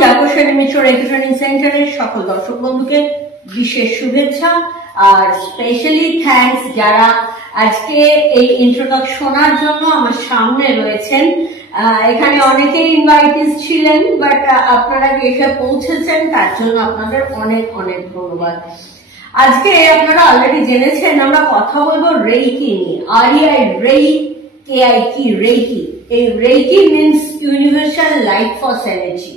জাগরণী মিত্র reiki training সেন্টারের সকল দর্শক বন্ধুকে বিশেষ শুভেচ্ছা আর স্পেশালি থ্যাঙ্কস যারা আজকে এই ইন্ট্রোডাকশন শোনার জন্য আমার সামনে রয়েছেন। এখানে অনেকেই ইনভাইটিস ছিলেন, বাট আপনারা এসে পৌঁছেছেন তার জন্য আপনাদের অনেক অনেক ধন্যবাদ। আজকে আপনারা অলরেডি জেনেছেন আমরা কথা বলবো রেইকি নিয়ে। রেইকি। এই reiki means universal light force energy,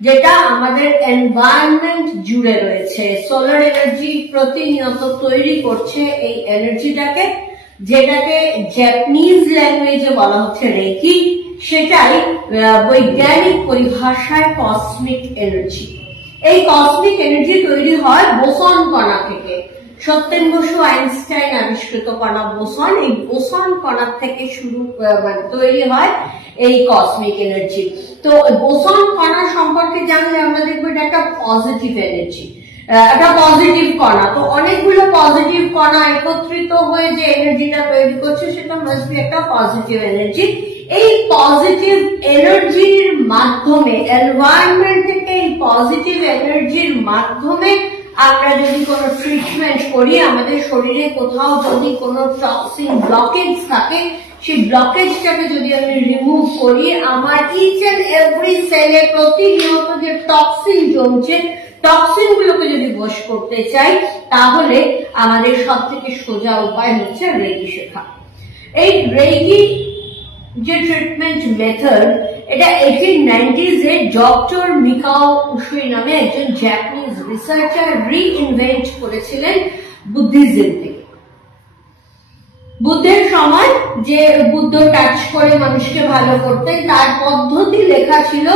যেটা আমাদের এনভায়রনমেন্ট জুড়ে রয়েছে। সোলার এনার্জি প্রতিনিয়ত তৈরি করছে এই এনার্জিটাকে, যেটাকে জাপানিজ ল্যাঙ্গুয়েজে বলা হচ্ছে রেইকি। সেটাই বৈজ্ঞানিক পরিভাষায় কসমিক এনার্জি। এই কসমিক এনার্জি তৈরি হয় বোসন কণা থেকে। সত্যেন বসু আইনস্টাইন আবিষ্কৃত কণা বোসন, এই বোসন কণা থেকে তৈরি হয় এই কসমিক এনার্জি। তো বোসন কণা সম্পর্কে জানলে আমরা দেখবো এটা একটা পজিটিভ এনার্জি, একটা পজিটিভ কণা। তো অনেকগুলো পজিটিভ কণা একত্রিত হয়ে যে এনার্জিটা তৈরি করছে সেটা মাস্ট বি একটা পজিটিভ এনার্জি। এই পজিটিভ এনার্জির মাধ্যমে এনভায়রনমেন্ট থেকে এই পজিটিভ এনার্জির মাধ্যমে আমরা যদি কোনো ট্রিটমেন্ট করি, আমাদের শরীরে কোথাও যদি কোনো টক্সিন ব্লকেজ থাকে, সেই ব্লকেজটাকে যদি আমি রিমুভ করি, আমার ইচ এন্ড এভরি সেলে প্রতিনিয়ত যে টক্সিন জমছে, টক্সিন গুলোকে যদি বশ করতে চাই, তাহলে আমাদের সব থেকে সোজা উপায় হচ্ছে রেইকি শেখা। এই রেইকি যে ট্রিটমেন্ট মেথড, এটা 1890s এ ডক্টর মিকাও উশুই নামে একজন জাপানিজ রিসার্চার রিইনভেন্ট করেছিলেন বুদ্ধিজম থেকে। বুদ্ধের সময় যে বুদ্ধ টাচ করে মানুষকে ভালো করতেন, তার পদ্ধতি লেখা ছিল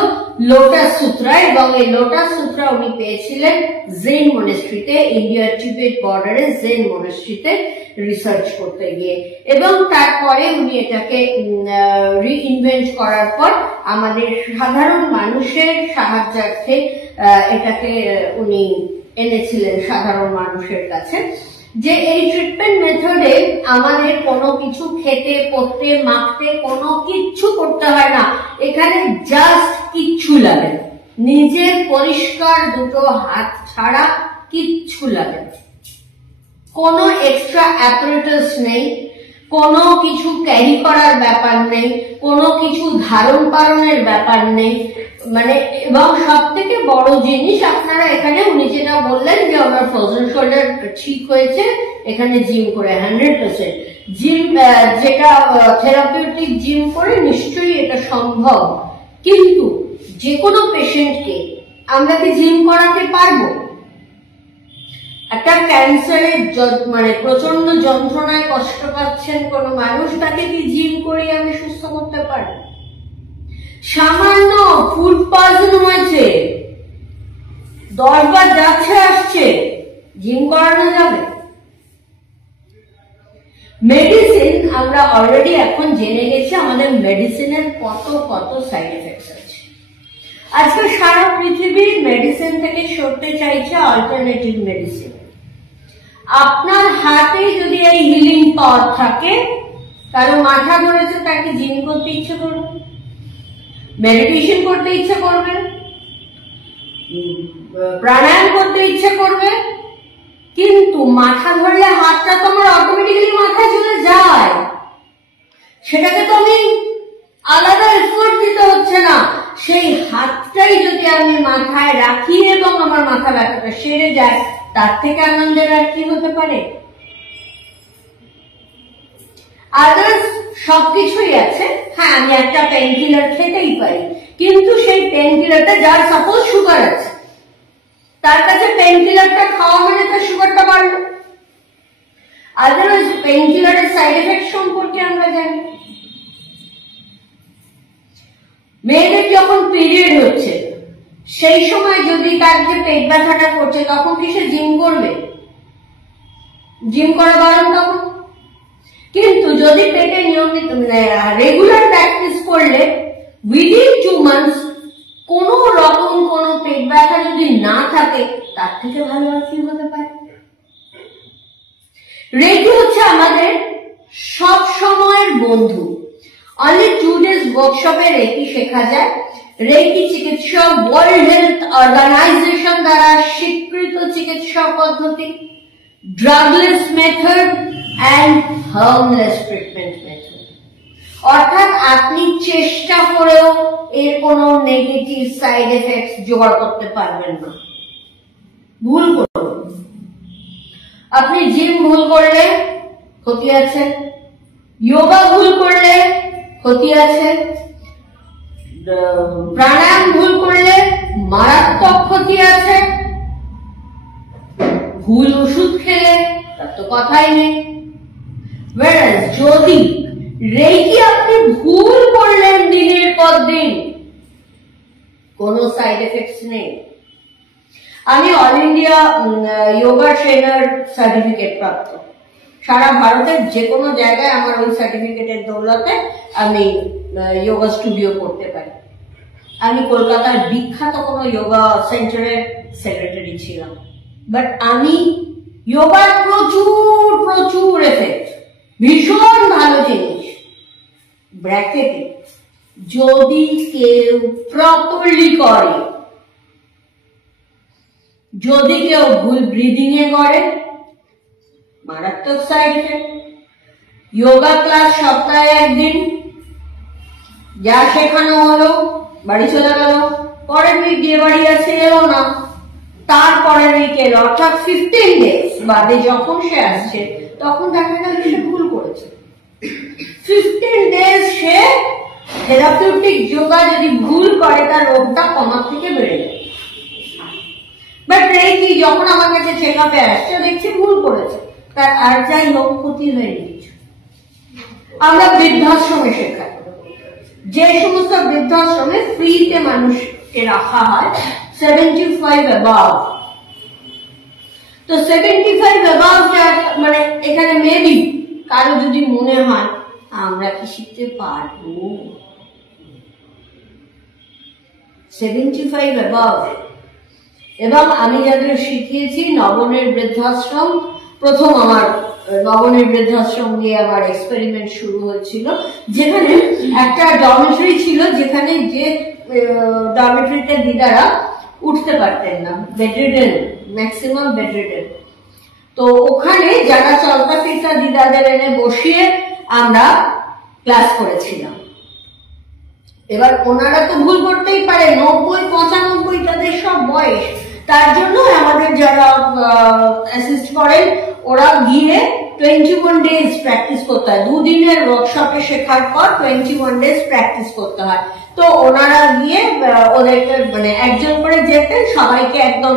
লোটাস সূত্রা, এবং এই লোটাস সূত্রা উনি পেয়েছিলেন জেন মনেস্ট্রিতে, ইন্ডিয়ার টিবেট বর্ডারে জেন মনেস্ট্রিতে রিসার্চ করতে গিয়ে। এবং তারপরে উনি এটাকে রিইনভেন্ট করার পর আমাদের সাধারণ মানুষের সাহায্যার্থে এটাকে উনি এনেছিলেন সাধারণ মানুষের কাছে, যে এই ট্রিটমেন্ট মেথডে আমাদের কোনো কিছু খেতে পড়তে মাখতে কোনো কিচ্ছু করতে হয় না। এখানে জাস্ট কিচ্ছু লাগে না, নিজের পরিষ্কার দুটো হাত ছাড়া কিচ্ছু লাগে না। কোনো এক্সট্রা অ্যাপারেটাস নেই, কোনো কিছু ক্যারি করার ব্যাপার নেই, কোনো কিছু ধারণ পালনের ব্যাপার নেই। এবং সব থেকে বড় জিনিস, আপনারা এখানে উনি যেটা বললেন যে আমার ফ্রোজেন শোল্ডার ঠিক হয়েছে, এখানে জিম করে 100% জিম, যেটা থেরাপিউটিক জিম করে নিশ্চয়ই এটা সম্ভব। কিন্তু যে কোনো পেশেন্টকে আমরা কি জিম করাতে পারবো? একটা ক্যান্সারের প্রচন্ড যন্ত্রণায় কষ্ট পাচ্ছেন কোন মানুষ, তাকে কি জিম করে আমি সুস্থ করতে পারি? সামান্য ফুড পয়জন হয়েছে, 10 বার যাচ্ছে আসছে, জিম করানো যাবে? মেডিসিন আমরা অলরেডি এখন জেনে গেছি আমাদের মেডিসিনের কত সাইড এফেক্টস আছে। আজকে সারা পৃথিবী মেডিসিন থেকে সরতে চাইছে অল্টারনেটিভ মেডিসিন। আপনার হাতে যদি এই হিলিং পাওয়ার থাকে, কারো মাথা ধরেছে, তাকে জিম করতে ইচ্ছে করবে, মেডিটেশন করতে ইচ্ছে করবে, প্রাণায়াম করতে ইচ্ছে করবে, কিন্তু মাথা ধরলে হাতটা তো আমার অটোমেটিক্যালি মাথায় চলে যায়। সেটাকে তো আমি আলাদা এফোর্ট দিতে হচ্ছে না। সেই হাতটাই যদি আমি মাথায় রাখি এবং আমার মাথা ব্যথাটা সেরে যায়, তার থেকে আনন্দের আর কি হতে পারে? আদার্স সবকিছুই আছে। হ্যাঁ, আমি একটা পেন কিলার খেতেই পারি, কিন্তু সেই পেন কিলারটা, যার সাপোজ সুগার আছে, তার কাছে পেন কিলারটা খাওয়া মানে তার সুগারটা বাড়লো। আদারওয়াইজ পেন কিলারের সাইড এফেক্ট সম্পর্কে আমরা জানি। মেয়েদের যখন পিরিয়ড হচ্ছে, সেই সময় যদি তার যে পেট ব্যথাটা করছে, তখন কি সে জিম করবে? জিম করা বারণ তখন। কিন্তু যদি পেটে নিয়মিত রেগুলার প্র্যাকটিস করলে উইদিন 2 months কোনো রকম কোনো পেট ব্যথা যদি না থাকে, তার থেকে ভালো আর কি হতে পারে? রেকি হচ্ছে আমাদের সব সময়ের বন্ধু। অনলি 2 days ওয়ার্কশপে রেকি শেখা যায়। রেকি চিকিৎসা ওয়ার্ল্ড হেলথ অর্গানাইজেশন দ্বারা স্বীকৃত চিকিৎসা পদ্ধতি, drugless method and harmless treatment method. অর্থাৎ আপনি চেষ্টা করেও এর কোনো নেগেটিভ সাইড এফেক্টস জোগাড় করতে পারবেন না। ভুল করুন, আপনি জিম ভুল করলে ক্ষতি আছে, যোগা ভুল করলে ক্ষতি আছে, প্রাণায়াম ভুল করলে মারাত্মক ক্ষতি আছে, ভুল ওষুধ খেলে তার তো কথাই নেই। যদি রেকি আপনি ভুল করলেন দিনের পর দিন, কোনো সাইড এফেক্টস নেই। আমি all India yoga trainer certificate প্রাপ্ত, সারা ভারতের যে কোনো জায়গায় আমার ওই সার্টিফিকেটের দৌলতে আমি যোগা স্টুডিও করতে পারি। আমি কলকাতার বিখ্যাত কোনো যোগা সেন্টারের সেক্রেটারি ছিলাম, বাট আমি যোগার প্রচুর প্রচুর এফেক্ট, ভীষণ ভালো জিনিস, ব্র্যাকেটে যদি কেউ প্রপারলি করে, যদি কেউ ভুল ব্রিদিং এ করে মারাত্মক সাইড এফেক্ট। যোগা ক্লাস সপ্তাহে একদিন, যা শেখানো হলো বাড়ি চলে গেল, পরের উইক বিয়ে বাড়ি আছে এলো না, তারপরের উইক এলো, অর্থাৎ 15 ডেজ বাদে যখন সে আসছে তখন দেখা গেল সে ভুল করেছে। 15 ডেজ সে থেরাপিউটিক যোগা যদি ভুল করে তার রোগটা কমার থেকে বেড়ে যায়। বাট রেকি যখন আমার কাছে চেক আপে আসছে দেখছি ভুল করেছে, তার আর যাই হোক ক্ষতি হয়ে গেছে। আমরা বৃদ্ধাশ্রমে শেখাই, যে সমস্ত বৃদ্ধাশ্রমে ফ্রিতে মানুষকে রাখা হয় 75 অ্যাবাভ। তো 75 অ্যাবাভ মানে এখানে মেবি কারো যদি মনে হয় আমরা কি শিখতে পারবো, 75 অ্যাবাভ। এবং আমি যাদের শিখিয়েছি নবনের বৃদ্ধাশ্রম, প্রথম আমার নবনের বৃদ্ধাশ্রম দিয়ে আমার এক্সপেরিমেন্ট শুরু হয়েছিল, যেখানে একটা ডরমেটরি ছিল, যেখানে যে ডরমেটরিতে দিদারা উঠতে পারতেন না, বেডরিডেন, ম্যাক্সিমাম বেডরিডেন। তো ওখানে যারা চলতা ফিরতা দিদাদের এনে বসিয়ে আমরা ক্লাস করেছিলাম। এবার ওনারা তো ভুল করতেই পারে, 90-95 তাদের সব বয়স, তার জন্য আমাদের যারা অ্যাসিস্ট করেন ওরা গিয়ে 21 ডেজ প্র্যাকটিস করতে হয়। 2 দিনের ওয়ার্কশপে শেখার পর 21 ডেজ প্র্যাকটিস করতে হয়। তো ওনারা গিয়ে ওদেরকে মানে একজন করে যেতেন, সবাইকে একদম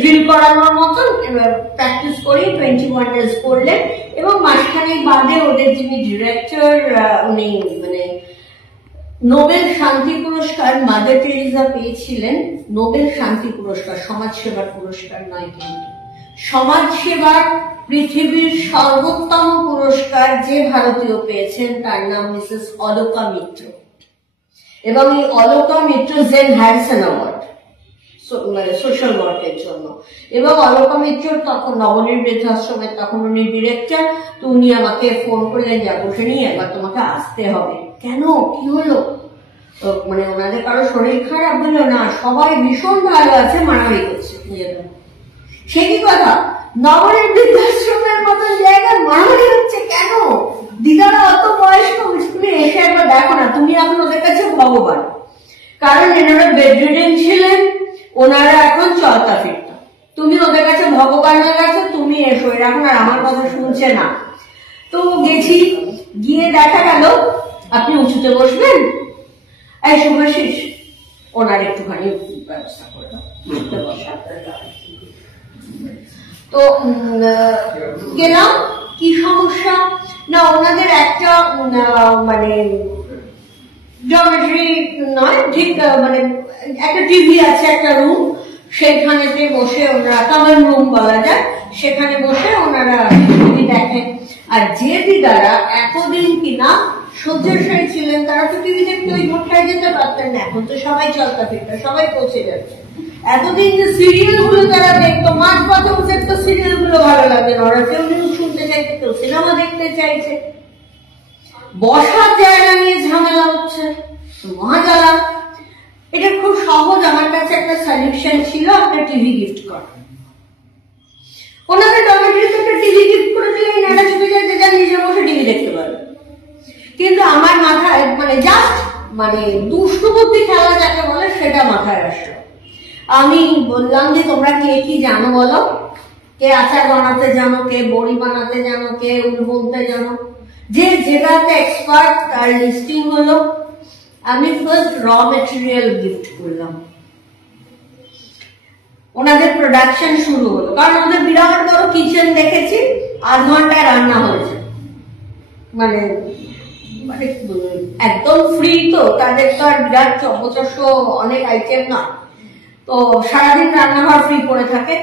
ড্রিল করানোর মতন প্র্যাকটিস করি 21 ডেজ করলেন। এবং মাঝখানে বাদে ওদের যিনি ডিরেক্টর, উনি মানে নোবেল শান্তি পুরস্কার মাদার টেরেসা পেয়েছিলেন, নোবেল শান্তি পুরস্কার, সমাজ সেবার পুরস্কার নয়, কিন্তু সমাজ সেবার পৃথিবীর সর্বোত্তম পুরস্কার যে ভারতীয় পেয়েছেন তার নাম মিসেস অলকা মিত্র। এবং এই অলকা মিত্র জেন হ্যারিসন অ্যাওয়ার্ড সোশ্যাল ওয়ার্কের জন্য। এবং অলকা মিত্র তখন নবনীর বৃদ্ধাশ্রমের তখন উনি ডিরেক্টর, তো উনি আমাকে ফোন করলেন, যা বসে নিয়ে একবার তোমাকে আসতে হবে। কেন, কি হলো? মানে ওনাদের কারো শরীর খারাপ? বললো না, সবাই ভীষণ ভালো আছে, মারামারি করছে নিজেদের। সে কি কথা, নগরের বৃদ্ধাশ্রমের মতন জায়গায় মারামারি হচ্ছে কেন? দিদারা অত বয়স্ক, স্কুলে এসে একবার দেখো না, তুমি এখন ওদের কাছে ভগবান। কারণ এনারা বেডরিডেন ছিলেন, ওনারা এখন চলতা ফিরতা, তুমি ওদের কাছে ভগবান হয়ে গেছো, তুমি এসো, এখন আর আমার কথা শুনছে না। তো গেছি, গিয়ে দেখা গেল আপনি উঁচুতে বসবেন, এই শুভাশিস ওনার একটুখানি ব্যবস্থা করে দাও। তো গেলাম, কি সমস্যা না, ওনাদের একটা মানে ডরমেটরি নয় ঠিক, মানে একটা টিভি আছে, একটা রুম, সেখানেতে বসে ওনারা, কমন রুম বলা যায়, সেখানে বসে ওনারা টিভি দেখেন। আর যে দিদারা এতদিন কিনা শয্যাশায়ী ছিলেন তারা তো টিভি দেখতে ওই ঘরটায় যেতে পারতেন না, এখন তো সবাই চলতা ফিরতা, সবাই পৌঁছে যাচ্ছে। এতদিন যে সিরিয়াল গুলো তারা দেখতো, মাঝ পথে উঠে তো সিরিয়াল গুলো ভালো লাগে না, ওরা কেউ নিউজ শুনতে চাইছে, কেউ সিনেমা দেখতে চাইছে, বসার জায়গা নিয়ে ঝামেলা হচ্ছে, মহাজালা। এটা খুব সহজ, আমার কাছে একটা সলিউশন ছিল, একটা টিভি গিফট করা। ওনাদের ডরমেটরিতে একটা টিভি গিফট করে দিলে এনারা চলে যায়, যেটা নিজে বসে টিভি দেখতে পারবে। কিন্তু আমার মাথায় জাস্ট দুষ্টু বুদ্ধি খেলা যাকে বলে সেটা মাথায় আসলো। আমি বললাম যে তোমরা কে কি জানো বলো, কে আচার বানাতে জানো, কে বড়ি বানাতে জানো, কে উল বলতে জানো, যে যেটাতে এক্সপার্ট তার লিস্টিং হলো। আমি ফার্স্ট র মেটেরিয়াল গিফট করলাম, ওনাদের প্রোডাকশন শুরু হলো। কারণ ওদের বিরাট বড় কিচেন দেখেছি, 8 ঘন্টায় রান্না হয়েছে। একদম ফ্রি, তো তাদের তো আর বিরাট চপচশ অনেক আইটেম না, তো সারাদিন রান্নাঘর ফ্রি করে থাকে।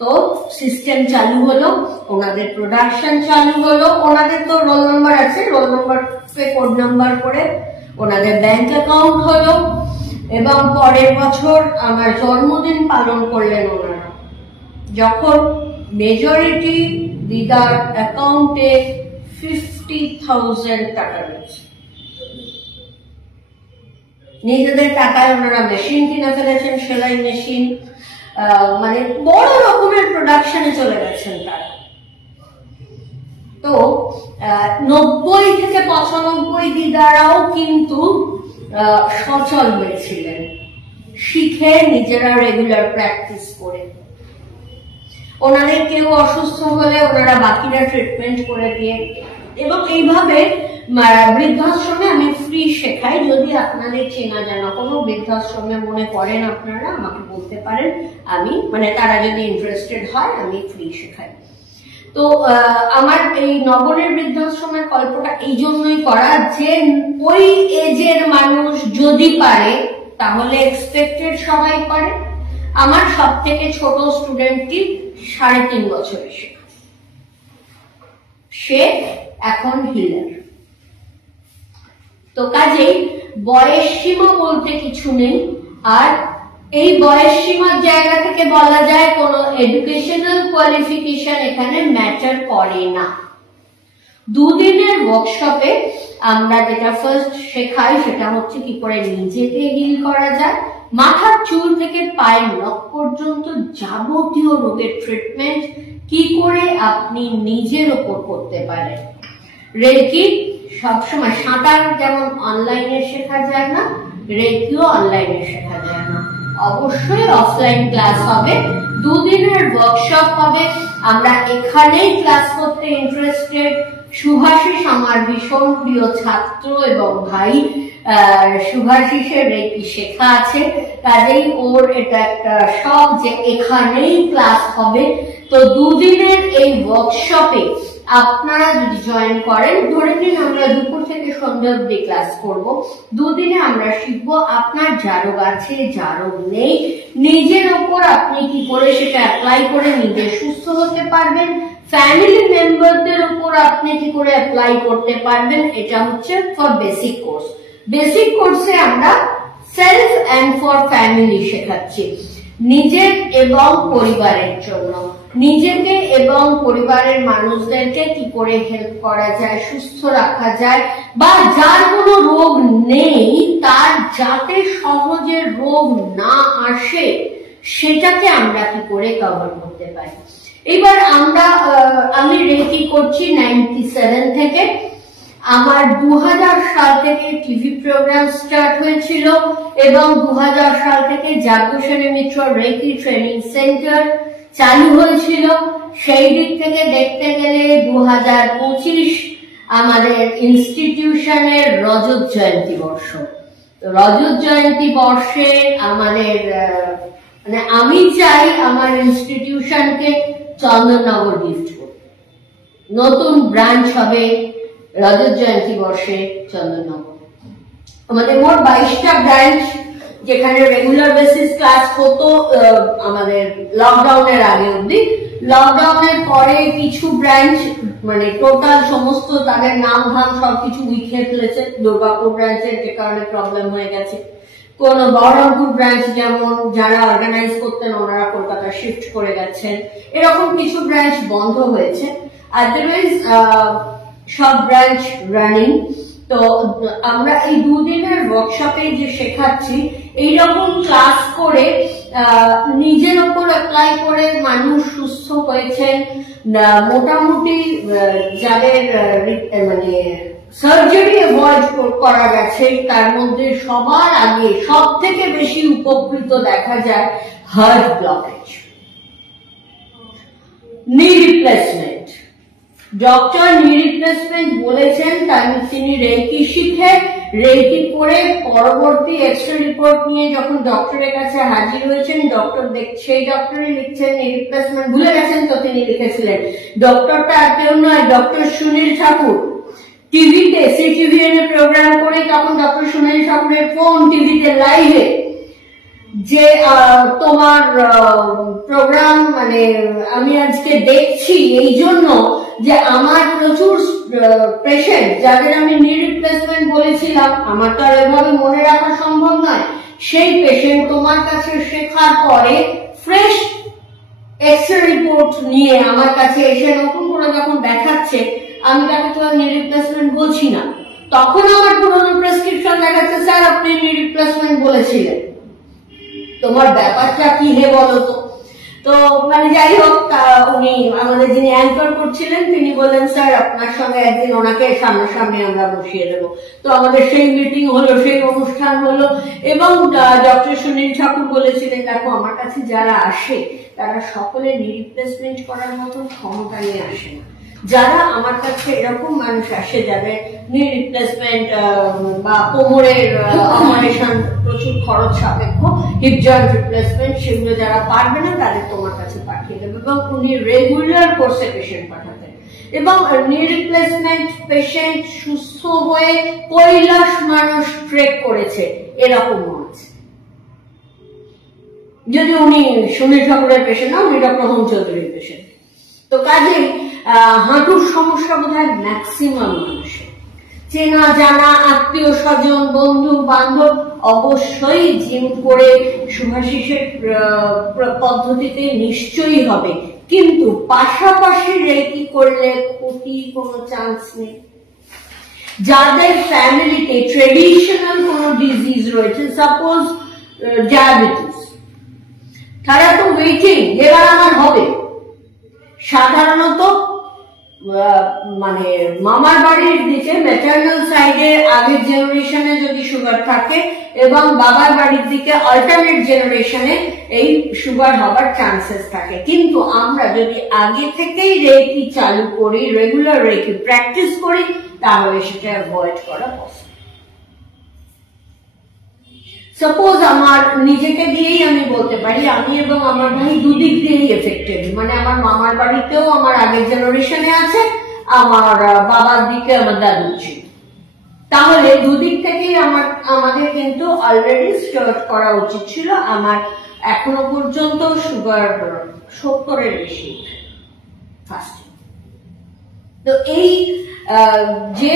তো সিস্টেম চালু হলো, ওনাদের প্রোডাকশন চালু হলো। ওনাদের তো রোল নাম্বার আছে, রোল নাম্বার কোড নাম্বার করে ওনাদের ব্যাংক অ্যাকাউন্ট হলো। এবং পরের বছর আমার জন্মদিন পালন করলেন ওনারা, যখন মেজরিটি দিদার অ্যাকাউন্টে 50,000 টাকা রয়েছে। নিজেদের টাকায় ওনারা মেশিন কিনে ফেলেছেন, সেলাই মেশিন, বড় রকমের প্রোডাকশনে চলে গেছেন তারা। তো 90 থেকে 95 দিদারাও কিন্তু সচল হয়েছিলেন, শিখে নিজেরা রেগুলার প্র্যাকটিস করে। ওনাদের কেউ অসুস্থ হলে ওনারা বাকিরা ট্রিটমেন্ট করে দিয়ে, এবং এইভাবে বৃদ্ধাশ্রমে আমি ফ্রি শেখাই। যদি আপনাদের চেনা জানা কোনো বৃদ্ধাশ্রমে মনে করেন আপনারা আমাকে বলতে পারেন, আমি তারা যদি ইন্টারেস্টেড হয় আমি ফ্রি শেখাই। তো আমার এই নগরের বৃদ্ধাশ্রমের গল্পটা এই জন্যই করা যে ওই এজের মানুষ যদি পারে তাহলে এক্সপেক্টেড সবাই পারে। আমার সব থেকে ছোট স্টুডেন্টটি 3.5 বছরের, সে এখন হিলার। তো কাজেই বয়স সীমা বলতে কিছু নেই। আর এই বয়স সীমার জায়গা থেকে বলা যায় কোনো এডুকেশনাল কোয়ালিফিকেশন এখানে ম্যাটার করে না। 2 দিনের ওয়ার্কশপে আমরা যেটা ফার্স্ট শেখাই সেটা হচ্ছে কি করে নিজেকে হিল করা যায়, মাথার চুল থেকে পায়ের নখ পর্যন্ত যাবতীয় রোগের ট্রিটমেন্ট কি করে আপনি নিজের ওপর করতে পারেন। রেকি সবসময়, সাঁতার যেমন অনলাইনে শেখা যায় না, রেকিও অনলাইনে শেখা যায় না, অবশ্যই অফলাইন ক্লাস হবে। 2 দিনের ওয়ার্কশপ হবে। আমরা এখানেই ক্লাস করতে ইন্টারেস্টেড। শুভাশিস আমার ভীষণ প্রিয় ছাত্র এবং ভাই। শুভাশিসের রেকি শেখা আছে, কাজেই ওর এটা একটা শখ যে এখানেই ক্লাস হবে। তো 2 দিনের এই ওয়ার্কশপে আপনারা যদি জয়েন করেন, ধরে নিন আমরা দুপুর থেকে সন্ধ্যা অবধি ক্লাস করব, 2 দিনে আমরা শিখবো আপনার যারোগ আছে যারোগ নেই, নিজের ওপর আপনি কি করে সেটা অ্যাপ্লাই করে নিজে সুস্থ হতে পারবেন, ফ্যামিলি মেম্বারদের উপর আপনি কি করে অ্যাপ্লাই করতে পারবেন। এটা হচ্ছে ফর বেসিক কোর্স। বেসিক কোর্সে আমরা সেলফ এন্ড ফর ফ্যামিলি শেখাচ্ছি, নিজের এবং পরিবারের জন্য। নিজেকে এবং পরিবারের মানুষদেরকে কি করে হেল্প করা যায়, সুস্থ রাখা যায়, বা যার কোনো রোগ নেই তার যাতে সহজে রোগ না আসে সেটাকে আমরা কি করে কভার করতে পারি। এবার আমি রেকি করছি 97 থেকে। আমার 2000 সাল থেকে টিভি প্রোগ্রাম স্টার্ট হয়েছিল এবং 2000 সাল থেকে যাজ্ঞসেনী মিত্র রেকি ট্রেনিং সেন্টার চালু হয়েছিল। সেই দিক থেকে দেখতে গেলে 2025 আমাদের ইনস্টিটিউশনের রজত জয়ন্তী বর্ষ। রজত জয়ন্তী বর্ষে আমাদের আমি চাই আমার ইনস্টিটিউশনকে চন্দননগর গিফট করতে। নতুন ব্রাঞ্চ হবে রজত জয়ন্তী বর্ষে চন্দননগর। আমাদের মোট 22টা ব্রাঞ্চ, যেখানে রেগুলার বেসিস ক্লাস হতো আমাদের লকডাউনের আগে অব্দি। লকডাউনের পরে কিছু ব্রাঞ্চ টোটাল সমস্ত তাদের নাম ধাম সবকিছু উইখে ফেলেছে। দুর্গাপুর ব্রাঞ্চের যে কারণে প্রবলেম হয়ে গেছে। কোন বহরমপুর ব্রাঞ্চ যেমন যারা অর্গানাইজ করতেন ওনারা কলকাতা শিফট করে গেছেন, এরকম কিছু ব্রাঞ্চ বন্ধ হয়েছে। আদারওয়াইজ সব ব্রাঞ্চ রানিং। তো আমরা এই দুদিনের ওয়ার্কশপে যে শেখাচ্ছি এইরকম ক্লাস করে নিজের ওপর অ্যাপ্লাই করে মানুষ সুস্থ হয়েছেন। মোটামুটি যাদের মানে সার্জারি অ্যাভয়েড করা গেছে তার মধ্যে সবার আগে সব থেকে বেশি উপকৃত দেখা যায় হার্ট ব্লকেজ, নি রিপ্লেসমেন্ট। ডক্টর নি রিপ্লেসমেন্ট বলেছেন, তিনি রেকি শিখে রেকি করে পরবর্তী এক্সরে রিপোর্ট নিয়ে যখন ডক্টরের কাছে হাজির হয়েছেন, ডক্টর সেই ডক্টরই লিখছেন নি রিপ্লেসমেন্ট, ভুলে গেছেন তো তিনি লিখেছিলেন। ডক্টরটা আর কেউ নয়, ডক্টর সুনীল ঠাকুর। টিভিতে সিটিভিএন এ প্রোগ্রাম করে তখন ডক্টর সুনীল ঠাকুরের ফোন টিভিতে লাইভে যে তোমার প্রোগ্রাম মানে আমি আজকে দেখছি এই জন্য যে আমার প্রচুর পেশেন্ট যাদের আমি নি রিপ্লেসমেন্ট বলেছিলাম, আমার তো আর এভাবে মনে রাখা সম্ভব নয়, সেই পেশেন্ট তোমার কাছে শেখার পরে ফ্রেশ এক্সরে রিপোর্ট নিয়ে আমার কাছে এসে নতুন করে যখন দেখাচ্ছে, আমি তাকে তো নি রিপ্লেসমেন্ট বলছি না, তখন আমার পুরোনো প্রেসক্রিপশন দেখাচ্ছে স্যার আপনি নি রিপ্লেসমেন্ট বলেছিলেন, তোমার ব্যাপারটা কি হে বলো তো। তো মানে যাই হোক, উনি আমাদের যিনি অ্যাঙ্কর করছিলেন তিনি বললেন স্যার আপনার সঙ্গে একদিন ওনাকে সামনাসামনি আমরা বসিয়ে দেবো। তো আমাদের সেই মিটিং হলো, সেই অনুষ্ঠান হলো, এবং ডক্টর সুনীল ঠাকুর বলেছিলেন দেখো আমার কাছে যারা আসে তারা সকলে নি রিপ্লেসমেন্ট করার মতন ক্ষমতা নিয়ে আসে না। যারা আমার কাছে এরকম মানুষ আসে যাদের নি রিপ্লেসমেন্ট বা কোমরের অপারেশন প্রচুর খরচ সাপেক্ষ, হিপ জয়েন্ট রিপ্লেসমেন্ট, সেগুলো যারা পারবে না তাদের তোমার কাছে পাঠিয়ে দেবে, এবং উনি রেগুলার কোর্সে পেশেন্ট পাঠাতেন। এবং নি রিপ্লেসমেন্ট পেশেন্ট সুস্থ হয়ে কৈলাস মানুষ ট্রেক করেছে এরকমও আছে। যদি উনি সুনীল ঠাকুরের পেশেন্ট না, উনি ডক্টর হোম চৌধুরীর পেশেন্ট। তো কাজেই হাঁটুর সমস্যা বোধহয় ম্যাক্সিমাম মানুষের, চেনা জানা আত্মীয় স্বজন বন্ধু বান্ধব অবশ্যই জিম করে শুভাশিসের পদ্ধতিতে নিশ্চয়ই হবে, কিন্তু পাশাপাশি রেকি করলে ক্ষতি কোনো চান্স নেই। যাদের ফ্যামিলিতে ট্রেডিশনাল কোনো ডিজিজ রয়েছে, সাপোজ ডায়াবেটিস, তারা তো ওয়েটিং এবার আমার হবে। সাধারণত মানে মামার বাড়ির দিকে ম্যাটারনাল সাইডে আগের জেনারেশনে যদি সুগার থাকে এবং বাবার বাড়ির দিকে অল্টারনেট জেনারেশনে এই সুগার হবার চান্সেস থাকে, কিন্তু আমরা যদি আগে থেকেই রেকি চালু করি, রেগুলার রেকি প্র্যাকটিস করি, তাহলে সেটা অ্যাভয়েড করা পসিবল। সাপোজ আমার নিজেকে দিয়েই আমি বলতে পারি, আমি এবং আমার ভাই দুদিক দিয়েই এফেক্টেড, মানে আমার মামার বাড়িতেও আমার আগের জেনারেশনে আছে, আমার বাবার দিকে আমার দাদু ছিল, তাহলে দুদিক থেকেই আমাদের কিন্তু অলরেডি স্টার্ট করা উচিত ছিল। আমার এখনো পর্যন্ত সুগার 70-এর বেশি ফাস্টিং। তো এই যে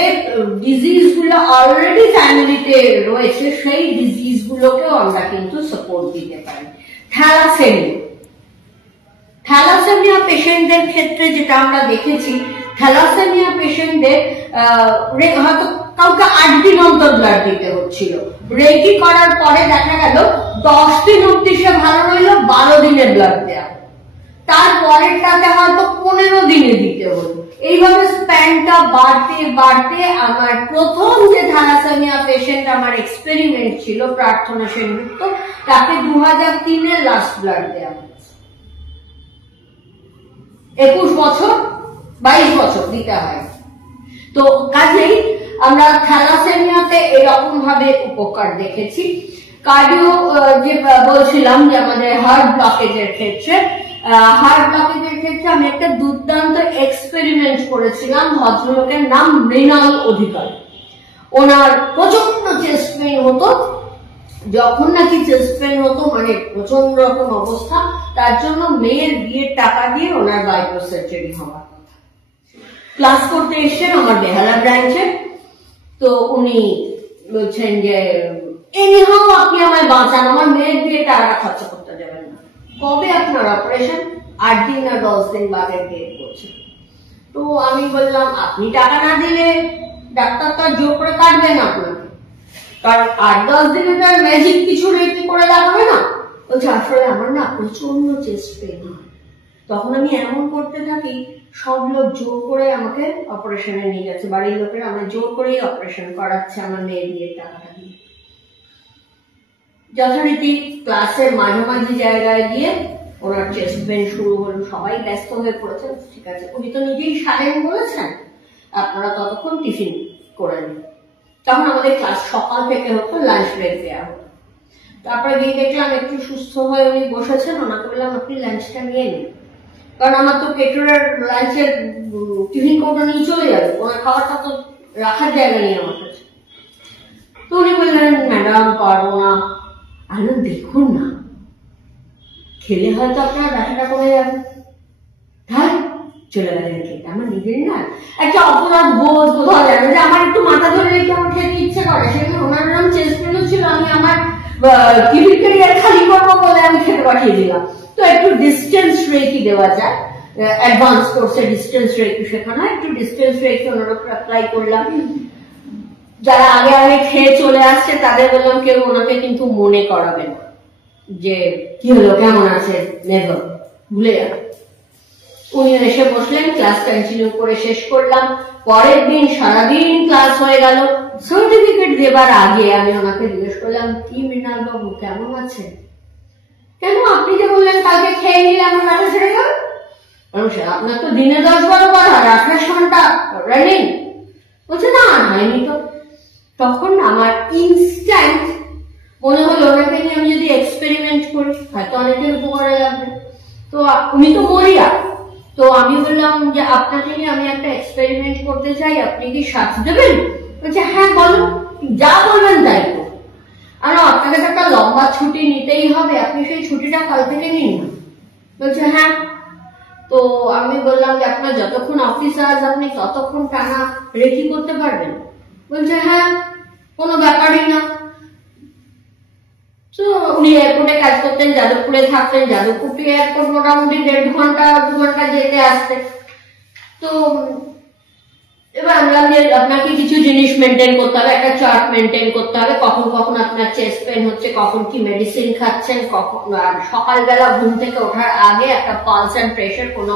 ডিজিজ গুলো অলরেডি ফ্যামিলিতে রয়েছে সেই ডিজিজ গুলোকেও আমরা কিন্তু সাপোর্ট দিতে পারি। থ্যালাসেমিয়া পেশেন্টদের ক্ষেত্রে যেটা আমরা দেখেছি, থ্যালাসেমিয়া পেশেন্টদের হয়তো কাউকে 8 দিন অন্তর ব্লাড দিতে হচ্ছিল, রেকি করার পরে দেখা গেল 10 দিন অব্দি সে ভালো রইল, 12 দিনে ব্লাড দেওয়া, তারপরেরটাতে হয়তো 15 দিনে দিতে হলো। এইভাবে স্প্যানটা বাড়তে বাড়তে আমার প্রথম যে থ্যালাসেমিয়া পেশেন্ট আমার এক্সপেরিমেন্ট ছিল প্রার্থনা সেনগুপ্ত, তাকে 2003-এ লাস্ট ব্লাড দেওয়া হয়েছে। 21 বছর 22 বছর দিতে হয়। তো কাজেই আমরা থ্যালাসেমিয়াতে এরকম ভাবে উপকার দেখেছি। কার্ডিও যে বলছিলাম যে আমাদের হার্ট ব্লকেজের ক্ষেত্রে, আমি একটা দুর্দান্ত এক্সপেরিমেন্ট করেছিলাম। ভদ্রলোকের নাম মৃণাল অধিকার। ওনার প্রচন্ড চেস্ট পেইন হতো, যখন নাকি চেস্ট পেইন হতো মানে প্রচন্ড রকম অবস্থা, তার জন্য মেয়ের বিয়ের টাকা দিয়ে ওনার বাইপাস সার্জারি হওয়ার কথা। ক্লাস করতে এসছেন আমার বেহালা ব্রাঞ্চে। তো উনি বলছেন যে এনিহাও আপনি আমায় বাঁচান, আমার মেয়ের বিয়ে টাকা খরচা করতে যাবেন না। কবে আপনার অপারেশন? 8 দিন না 10 দিন বাদে ডেট করছে। তো আমি বললাম আপনি টাকা না দিলে ডাক্তার তো আর জোর করে কাটবে না আপনাকে, কারণ 8-10 দিনে তার ম্যাজিক কিছু রেখে করে লাগাবে না। বলছে আসলে আমার না প্রচন্ড চেস্ট পেন হয়। তখন আমি এমন করতে থাকি, সব লোক জোর করে আমাকে অপারেশনে নিয়ে যাচ্ছে, বাড়ির লোকেরা আমার জোর করেই অপারেশন করাচ্ছে আমার মেয়ের বিয়ের টাকাটা দিয়ে। যথারীতি ক্লাসের মাঝামাঝি জায়গায় গিয়ে ওনার চেস্ট পেন শুরু হলো, সবাই ব্যস্ত হয়ে পড়েছেন। ঠিক আছে, উনি তো নিজেই সারেন বলেছেন, আপনারা ততক্ষণ টিফিন করে নিন। তখন আমাদের ক্লাস সকাল থেকে হতো, লাঞ্চ ব্রেক দেওয়া হতো। তারপরে গিয়ে দেখলাম একটু সুস্থ হয়ে উনি বসেছেন, ওনাকে বললাম আপনি লাঞ্চটা নিয়ে নিন, কারণ আমার তো কেটরের লাঞ্চের টিফিন কৌটো নিয়ে চলে যাবে, ওনার খাবারটা তো রাখার জায়গা নেই আমার কাছে। তো উনি বললেন ম্যাডাম পারবো না। আমি দেখুন না, খেলে হয়তো আপনার ব্যথাটা কমে যাবে। হ্যাঁ চলে গেলেন খেতে। আমার নিজের না একটা অপরাধ বোধ কোথাও যাবে যে আমার একটু মাথা ধরে রেখে আমার খেতে ইচ্ছে করে। সেখানে ওনার নাম চেস্ট পেন ছিল, আমি আমার টিফিন ক্যারিয়ার খালি করবো বলে আমি খেতে পাঠিয়ে দিলাম। তো একটু ডিস্টেন্স রেখে দেওয়া যায়, অ্যাডভান্স কোর্সে ডিস্টেন্স রেখে শেখানো হয়, একটু ডিস্টেন্স রেখে ওনার উপর অ্যাপ্লাই করলাম। যারা আগে আগে খেয়ে চলে আসছে তাদের বললাম কেউ ওনাকে কিন্তু মনে করাবে না যে কি হলো কেমন আছে, নেভার, ভুলে যাবে। উনি এসে বসলেন, ক্লাস কন্টিনিউ করে শেষ করলাম। পরের দিন সারাদিন ক্লাস হয়ে গেল। সার্টিফিকেট দেবার আগে আমি ওনাকে জিজ্ঞেস করলাম, কি মৃণাল বাবু কেমন আছেন? কেন আপনি যে বললেন কালকে খেয়ে নিলে আমার ব্যথা ছেড়ে গেল? আপনার তো দিনে 10-12 বার আর 28 ঘন্টা রানিং। বলছে না হয়নি তো। তখন আমার ইনস্ট্যান্ট মনে হলো ওনাকে নিয়ে আমি যদি এক্সপেরিমেন্ট করি হয়তো অনেকের উপকারে লাগবে। তো উনি তো মরিয়া, তো আমি বললাম যে আপনাকে নিয়ে আমি একটা এক্সপেরিমেন্ট করতে চাই, আপনি কি সাথ দেবেন? বলছে হ্যাঁ বলো, যা বলবেন তাই তো। আর আপনাকে তো একটা লম্বা ছুটি নিতেই হবে, আপনি সেই ছুটিটা কাল থেকে নিন না। বলছে হ্যাঁ। তো আমি বললাম যে আপনার যতক্ষণ অফিস আজ আপনি ততক্ষণ টানা রেখি করতে পারবেন? বলছে হ্যাঁ, কোনো ব্যাপারই না। তো উনি এয়ারপোর্টে কাজ করতেন, যাদবপুরে থাকতেন, যাদবপুর টু এয়ারপোর্ট মোটামুটি 1.5 ঘন্টা 2 ঘন্টা যেতে আসতে। তো এবার আমরা আপনাকে কিছু জিনিস মেনটেন করতে হবে, একটা চার্ট মেনটেন করতে হবে, কখন কখন আপনার চেস্ট পেন হচ্ছে, কখন কি মেডিসিন খাচ্ছেন, কখন সকালবেলা ঘুম থেকে ওঠার আগে একটা পালস এন্ড প্রেশার কোনো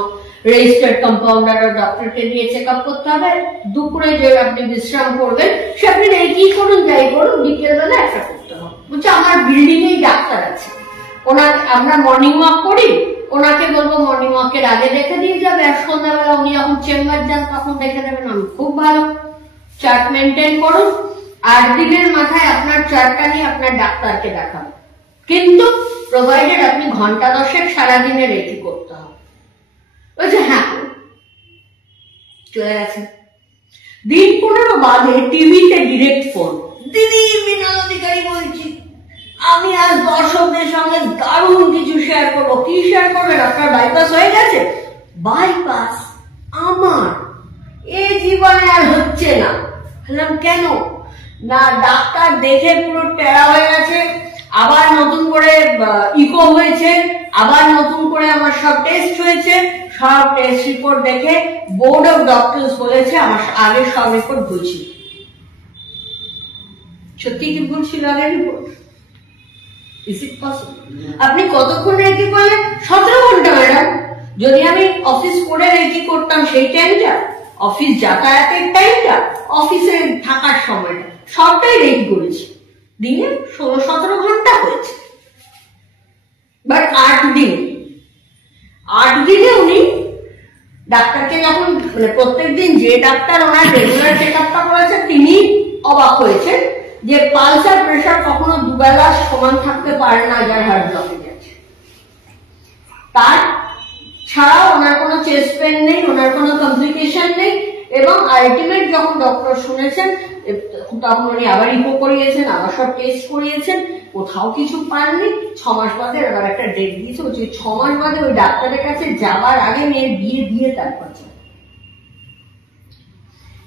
রেজিস্টার্ড কম্পাউন্ডার ও ডক্টরকে দিয়ে চেক আপ করতে হবে। দুপুরে যে আপনি বিশ্রাম করবেন সে আপনি এই করুন যাই করুন, বিকেলবেলা একটা করতে হবে। বলছে আমার বিল্ডিং এই ডাক্তার আছে, ওনার আমরা মর্নিং ওয়াক করি, ওনাকে বলবো মর্নিং ওয়াকের আগে দেখে দিয়ে যাবে, আর সন্ধ্যাবেলা উনি যখন চেম্বার যান তখন দেখে দেবেন। আমি খুব ভালো, চার্ট মেনটেন করুন, 8 দিনের মাথায় আপনার চার্টটা নিয়ে আপনার ডাক্তারকে দেখাবেন, কিন্তু প্রোভাইডেড আপনি ঘন্টা 10 সারাদিনে রেডি করতে হবে। বলছে হ্যাঁ। চলে গেছে। দিন 15 বাদে টিভিতে ডিরেক্ট ফোন, দিদি মৃণাল অধিকারী বলছি, আমি আজ দর্শকদের সঙ্গে দারুণ কিছু শেয়ার করবো। কি শেয়ার করবেন? আপনার বাইপাস হয়ে গেছে। বাইপাস আমার এ জীবনে আর হচ্ছে না। বললাম কেন? না ডাক্তার দেখে পুরো টেরা হয়ে গেছে, আবার নতুন করে ইকো হয়েছে, আবার নতুন করে আমার সব টেস্ট হয়েছে, সব টেস্ট রিপোর্ট দেখে বোর্ড অফ ডক্টরস বলেছে আমার আগের সব রিপোর্ট ভুল ছিল। সত্যি কি ভুল ছিল আগের রিপোর্ট? আপনি কতক্ষণ রেডি করলেন? 17 ঘন্টা ম্যাডাম। যদি আমি অফিস করে রেডি করতাম সেই টাইমটা, অফিস যাতায়াতের টাইমটা, অফিসে থাকার সময়টা, সবটাই রেডি করেছি। দিনে 16-17 ঘন্টা হয়েছে। বাট 8 দিনে উনি ডাক্তারকে যখন প্রত্যেকদিন যে ডাক্তার ওনার রেগুলার চেক আপটা করেছে তিনি অবাক হয়েছেন যে পালস আর প্রেশার কখনো দুবেলা সমান থাকতে পারে না যার হার্ট ব্লকেজ আছে। তার ছাড়াও ওনার কোনো চেস্ট পেন নেই, ওনার কোনো কমপ্লিকেশন নেই, এবং আলটিমেট যখন ডক্টর শুনেছেন তখন উনি আবার ইকো করিয়েছেন, আবার সব টেস্ট করিয়েছেন, কোথাও কিছু পাননি। 6 মাস বাদে আবার একটা ডেট দিয়েছে, বলছে 6 মাস বাদে ওই ডাক্তারের কাছে যাওয়ার আগে মেয়ের বিয়ে দিয়ে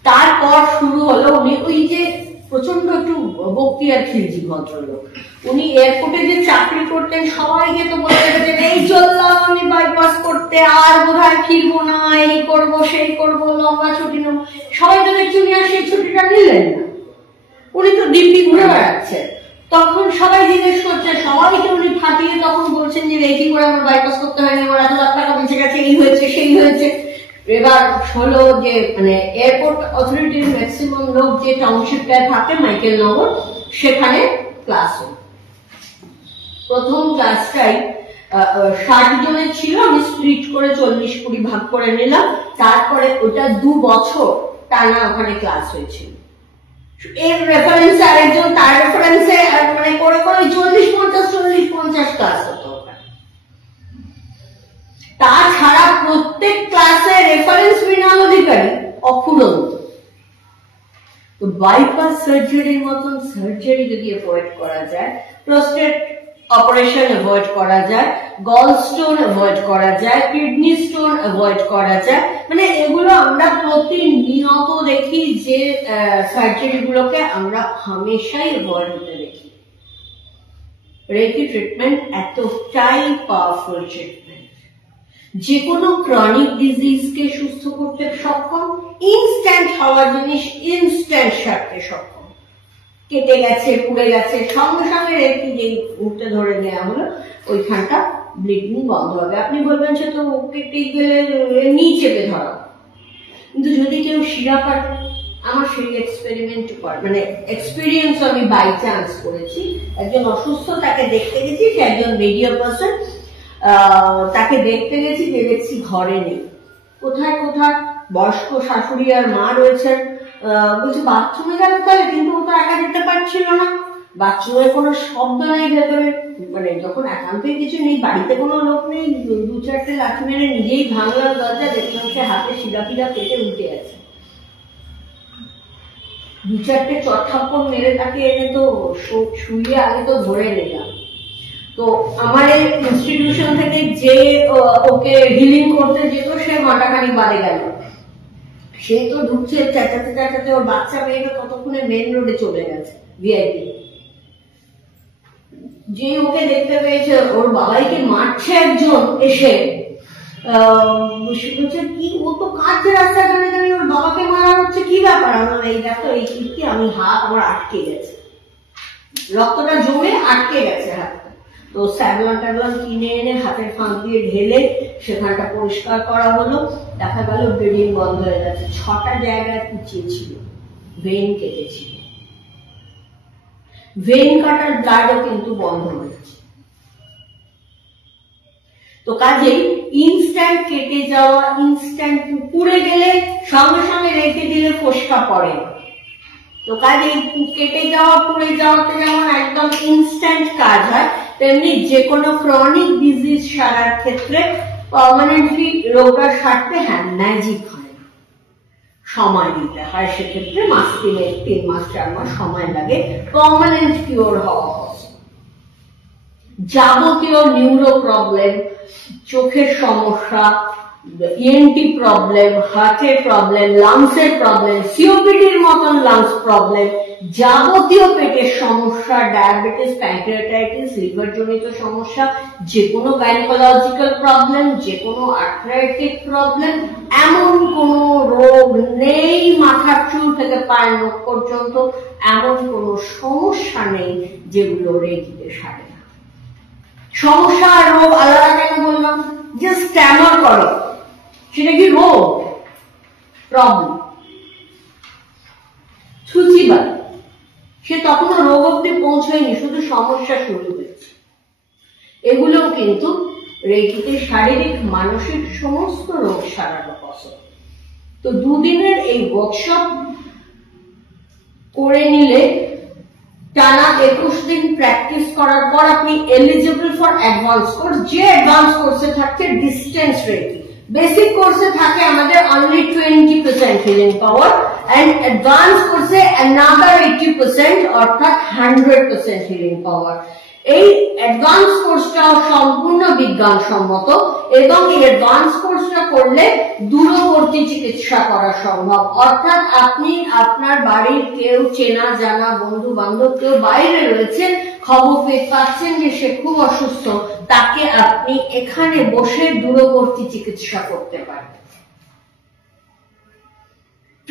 তারপর শুরু হলো। উনি ওই যে প্রচন্ড একটু বক্তিয়ার খিলজি ভদ্রলোক, উনি এয়ারপোর্টে যে চাকরি করতেন সবাইকে তো বলতে এই চললাম আমি বাইপাস করতে, আর বোধহয় ফিরবো না, এই করবো করবো, সেই করবো, লম্বা ছুটি নেবো। সবাই তো দেখছি উনি আর সেই ছুটিটা নিলেন না, উনি তো দিব্যি ঘুরে বেড়াচ্ছে। তখন সবাই জিজ্ঞেস করছে, সবাইকে উনি ফাটিয়ে তখন বলছেন যে রেকি করে আমার বাইপাস করতে হয়নি, আমার 1 লাখ টাকা বেঁচে গেছে, এই হয়েছে সেই হয়েছে। এবার হলো যে মানে এয়ারপোর্ট অথরিটির ম্যাক্সিমাম লোক যে টাউনশিপটায় থাকে মাইকেল নগর, সেখানে ক্লাস হল। প্রথম ক্লাসটাই 60 জনের ছিল, আমি স্প্লিট করে 40-20 ভাগ করে নিলাম। তারপরে ওটা 2 বছর টানা ওখানে ক্লাস হয়েছিল। এর রেফারেন্সে আরেকজন, তার রেফারেন্সে মানে করে করে 40-50 ক্লাস হতো। তাছাড়া প্রত্যেক ক্লাসে রেফারেন্স মৃণাল অধিকারী অফুরন্ত। তো বাইপাস সার্জারির মতন সার্জারি যদি অ্যাভয়েড করা যায়, প্রোস্টেট অপারেশন অ্যাভয়েড করা যায়, গল স্টোন অ্যাভয়েড করা যায়, কিডনি স্টোন অ্যাভয়েড করা যায়, মানে এগুলো আমরা প্রতিনিয়ত দেখি যে সার্জারি গুলোকে আমরা হামেশাই অ্যাভয়েড হতে দেখি। রেকি ট্রিটমেন্ট এতটাই পাওয়ারফুল ট্রিটমেন্ট, যে কোনো ক্রনিক ডিজিজকে সুস্থ করতে সক্ষম, ইনস্ট্যান্ট হওয়ার জিনিস ইনস্ট্যান্ট সারতে সক্ষম। কেটে গেছে, পুড়ে গেছে, সঙ্গে সঙ্গে রেকি যে মুহূর্তে ধরে নেওয়া হলো ওইখানটা ব্লিডিং বন্ধ হবে। আপনি বলবেন সে তো কেটে গেলে এমনি চেপে ধরা, কিন্তু যদি কেউ শিরা কাটে, আমার সেই এক্সপেরিমেন্ট মানে এক্সপিরিয়েন্স আমি বাই চান্স করেছি। একজন অসুস্থ, তাকে দেখতে গেছি, সে একজন মিডিয়া পার্সন, তাকে দেখতে গেছি, যে দেখছি ঘরে নেই। কোথায় কোথায় বয়স্ক শাশুড়ি আর মা রয়েছেন, বলছে বাথরুমে গেল তাহলে, কিন্তু ও তো একা যেতে পারছিল না, বাথরুমের কোনো শব্দ নেই ভেতরে, মানে যখন একান্তই কিছু নেই, বাড়িতে কোনো লোক নেই, 2-4টে লাঠি মেরে নিজেই ভাঙলাম দরজা, দেখলাম সে হাতে শিরা ফিরা পেটে উঠে আছে। 2-4টে চটথাপ্পড় মেরে তাকে এনে তো শুয়ে আগে তো ধরে নিলাম। তো আমার এই ইনস্টিটিউশন থেকে যে ওকে হিলিং করতে যেত, সে ঘন্টাখানিক বাদে গেল। সে তো ঢুকছে চেঁচাতে চেঁচাতে, ওর বাচ্চা মেয়েটা ততক্ষণে মেন রোডে চলে গেছে ভিআইপি। যে ওকে দেখতে পেয়েছে, ওর বাবাইকে মারছে একজন এসে, বলছে কি ও তো কাঁদছে রাস্তায় দাঁড়িয়ে দাঁড়িয়ে, ওর বাবাকে মারা হচ্ছে, কি ব্যাপার? আমার এই দেখো এই কি, আমি হাত আমার আটকে গেছে, রক্তটা জমে আটকে গেছে হাত। তো স্যাভলন ট্যাভলন কিনে এনে হাতের ফাঁক দিয়ে ঢেলে সেখানটা পরিষ্কার করা হলো, দেখা গেল ব্লিডিং বন্ধ হয়ে গেছে। 6টা জায়গায় কুচিয়েছিল, ভেইন কেটেছিল, ভেইন কাটার ব্লাডও কিন্তু বন্ধ হয়েছে। তো কাজেই ইনস্ট্যান্ট কেটে যাওয়া, ইনস্ট্যান্ট পুড়ে গেলে সঙ্গে সঙ্গে রেখে দিলে ফোসকা পড়ে। তো কাজেই কেটে যাওয়া, পুড়ে যাওয়াতে যেমন একদম ইনস্ট্যান্ট কাজ হয়, তেমনি যে কোনো ক্রনিক ডিজিজ সারার ক্ষেত্রে পার্মানেন্টলি রোগটা সারতে ম্যাজিক হয় না, সময় দিতে হয়। সেক্ষেত্রে মাস 3 মাস 4 মাস সময় লাগে পার্মানেন্ট কিওর হওয়া। যাবতীয় নিউরো প্রবলেম, চোখের সমস্যা, ইএনটি প্রবলেম, হার্টের প্রবলেম, লাংসের প্রবলেম, সিওপিডির মতন লাংস প্রবলেম, যাবতীয় পেটের সমস্যা, ডায়াবেটিস, প্যানক্রিয়াটাইটিস, লিভার জনিত সমস্যা, যে কোনো গাইনোকোলজিক্যাল প্রবলেম, যে কোনো আর্থ্রাইটিক প্রবলেম, এমন কোনো রোগ নেই, মাথার চুল থেকে পায়ের নখ পর্যন্ত এমন কোনো সমস্যা নেই যেগুলো রেকিতে সারে না। সমস্যা আর রোগ আলাদা কেন বললাম? যে স্ট্যামার করে, সেটা কি রোগ? প্রবলেম। ছুচিবাদ, সে তখনও রোগ অব্দি পৌঁছয়নি, শুধু সমস্যা শুরু হয়েছে। এগুলোও কিন্তু রেকিতে শারীরিক মানসিক সমস্ত রোগ সারানো পসিবল। তো 2 দিনের এই ওয়ার্কশপ করে নিলে, টানা 21 দিন প্র্যাকটিস করার পর আপনি এলিজিবল ফর অ্যাডভান্স কোর্স। যে অ্যাডভান্স কোর্সে থাকছে ডিস্টেন্স রেকি, বেসিক কোর্সে থাকে আমাদের only 20% healing power, and advance কোর্সে অ্যানাদার 80%, অর্থাৎ 100% হিলিং পাওয়ার। এই অ্যাডভান্স কোর্সটাও সম্পূর্ণ বিজ্ঞানসম্মত, এবং এই অ্যাডভান্স কোর্সটা করলে দূরবর্তী চিকিৎসা করা সম্ভব। অর্থাৎ আপনি আপনার বাড়ির কেউ চেনা জানা বন্ধু বান্ধব কেউ বাইরে রয়েছে, খবর পেয়ে পাচ্ছেন যে সে খুব অসুস্থ, তাকে আপনি এখানে বসে দূরবর্তী চিকিৎসা করতে পারেন।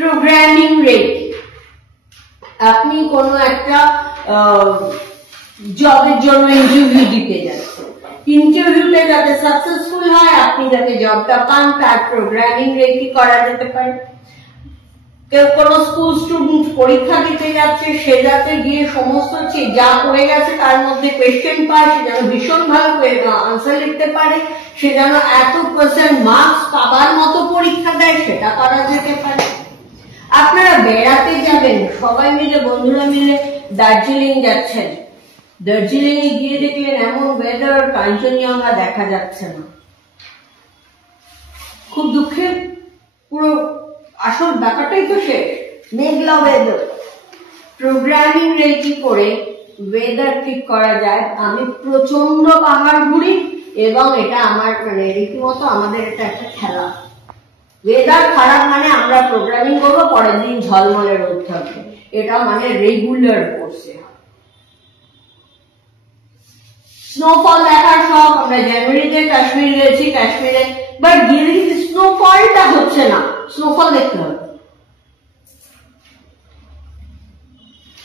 প্রোগ্রামিং রেকি, আপনি কোনো একটা জবের জন্য ইন্টারভিউ দিতে যাচ্ছেন, ইন্টারভিউতে যাতে সাকসেসফুল হয়, আপনি যাতে জবটা পান, তার প্রোগ্রামিং রেকি করা যেতে পারে। কেউ কোনো স্কুল স্টুডেন্ট পরীক্ষা দিতে যাচ্ছে, সে যাতে গিয়ে সমস্ত যা পড়ে গেছে তার মধ্যে কোয়েশ্চেন পায়, সে যেন ভীষণ ভালো আনসার লিখতে পারে, সে যেন এত% মার্কস পাবার মতো পরীক্ষা দেয়, সেটা করা যেতে পারে। আপনারা বেড়াতে যাবেন, সবাই মিলে বন্ধুরা মিলে দার্জিলিং যাচ্ছেন, দার্জিলিং এ গিয়ে দেখলেন এমন ওয়েদার, কাঞ্চনজঙ্ঘা দেখা যাচ্ছে না, খুব দুঃখের, পুরো আসল ব্যাপারটাই তো শেষ, মেঘলা ওয়েদার। প্রোগ্রামিং রেকি করে ওয়েদার ঠিক করা যায়। আমি প্রচন্ড পাহাড় ঘুরি এবং এটা আমার মানে রীতিমতো আমাদের এটা একটা খেলা। ওয়েদার খারাপ মানে আমরা প্রোগ্রামিং করবো, পরের দিন ঝলমলে রোদ থাকবে, এটা মানে রেগুলার করছে। স্নোফল দেখার শখ, আমরা জানুয়ারিতে কাশ্মীর গেছি, কাশ্মীরে বাট গিয়ে স্নোফলটা হচ্ছে না, স্নোফল দেখতে হবে।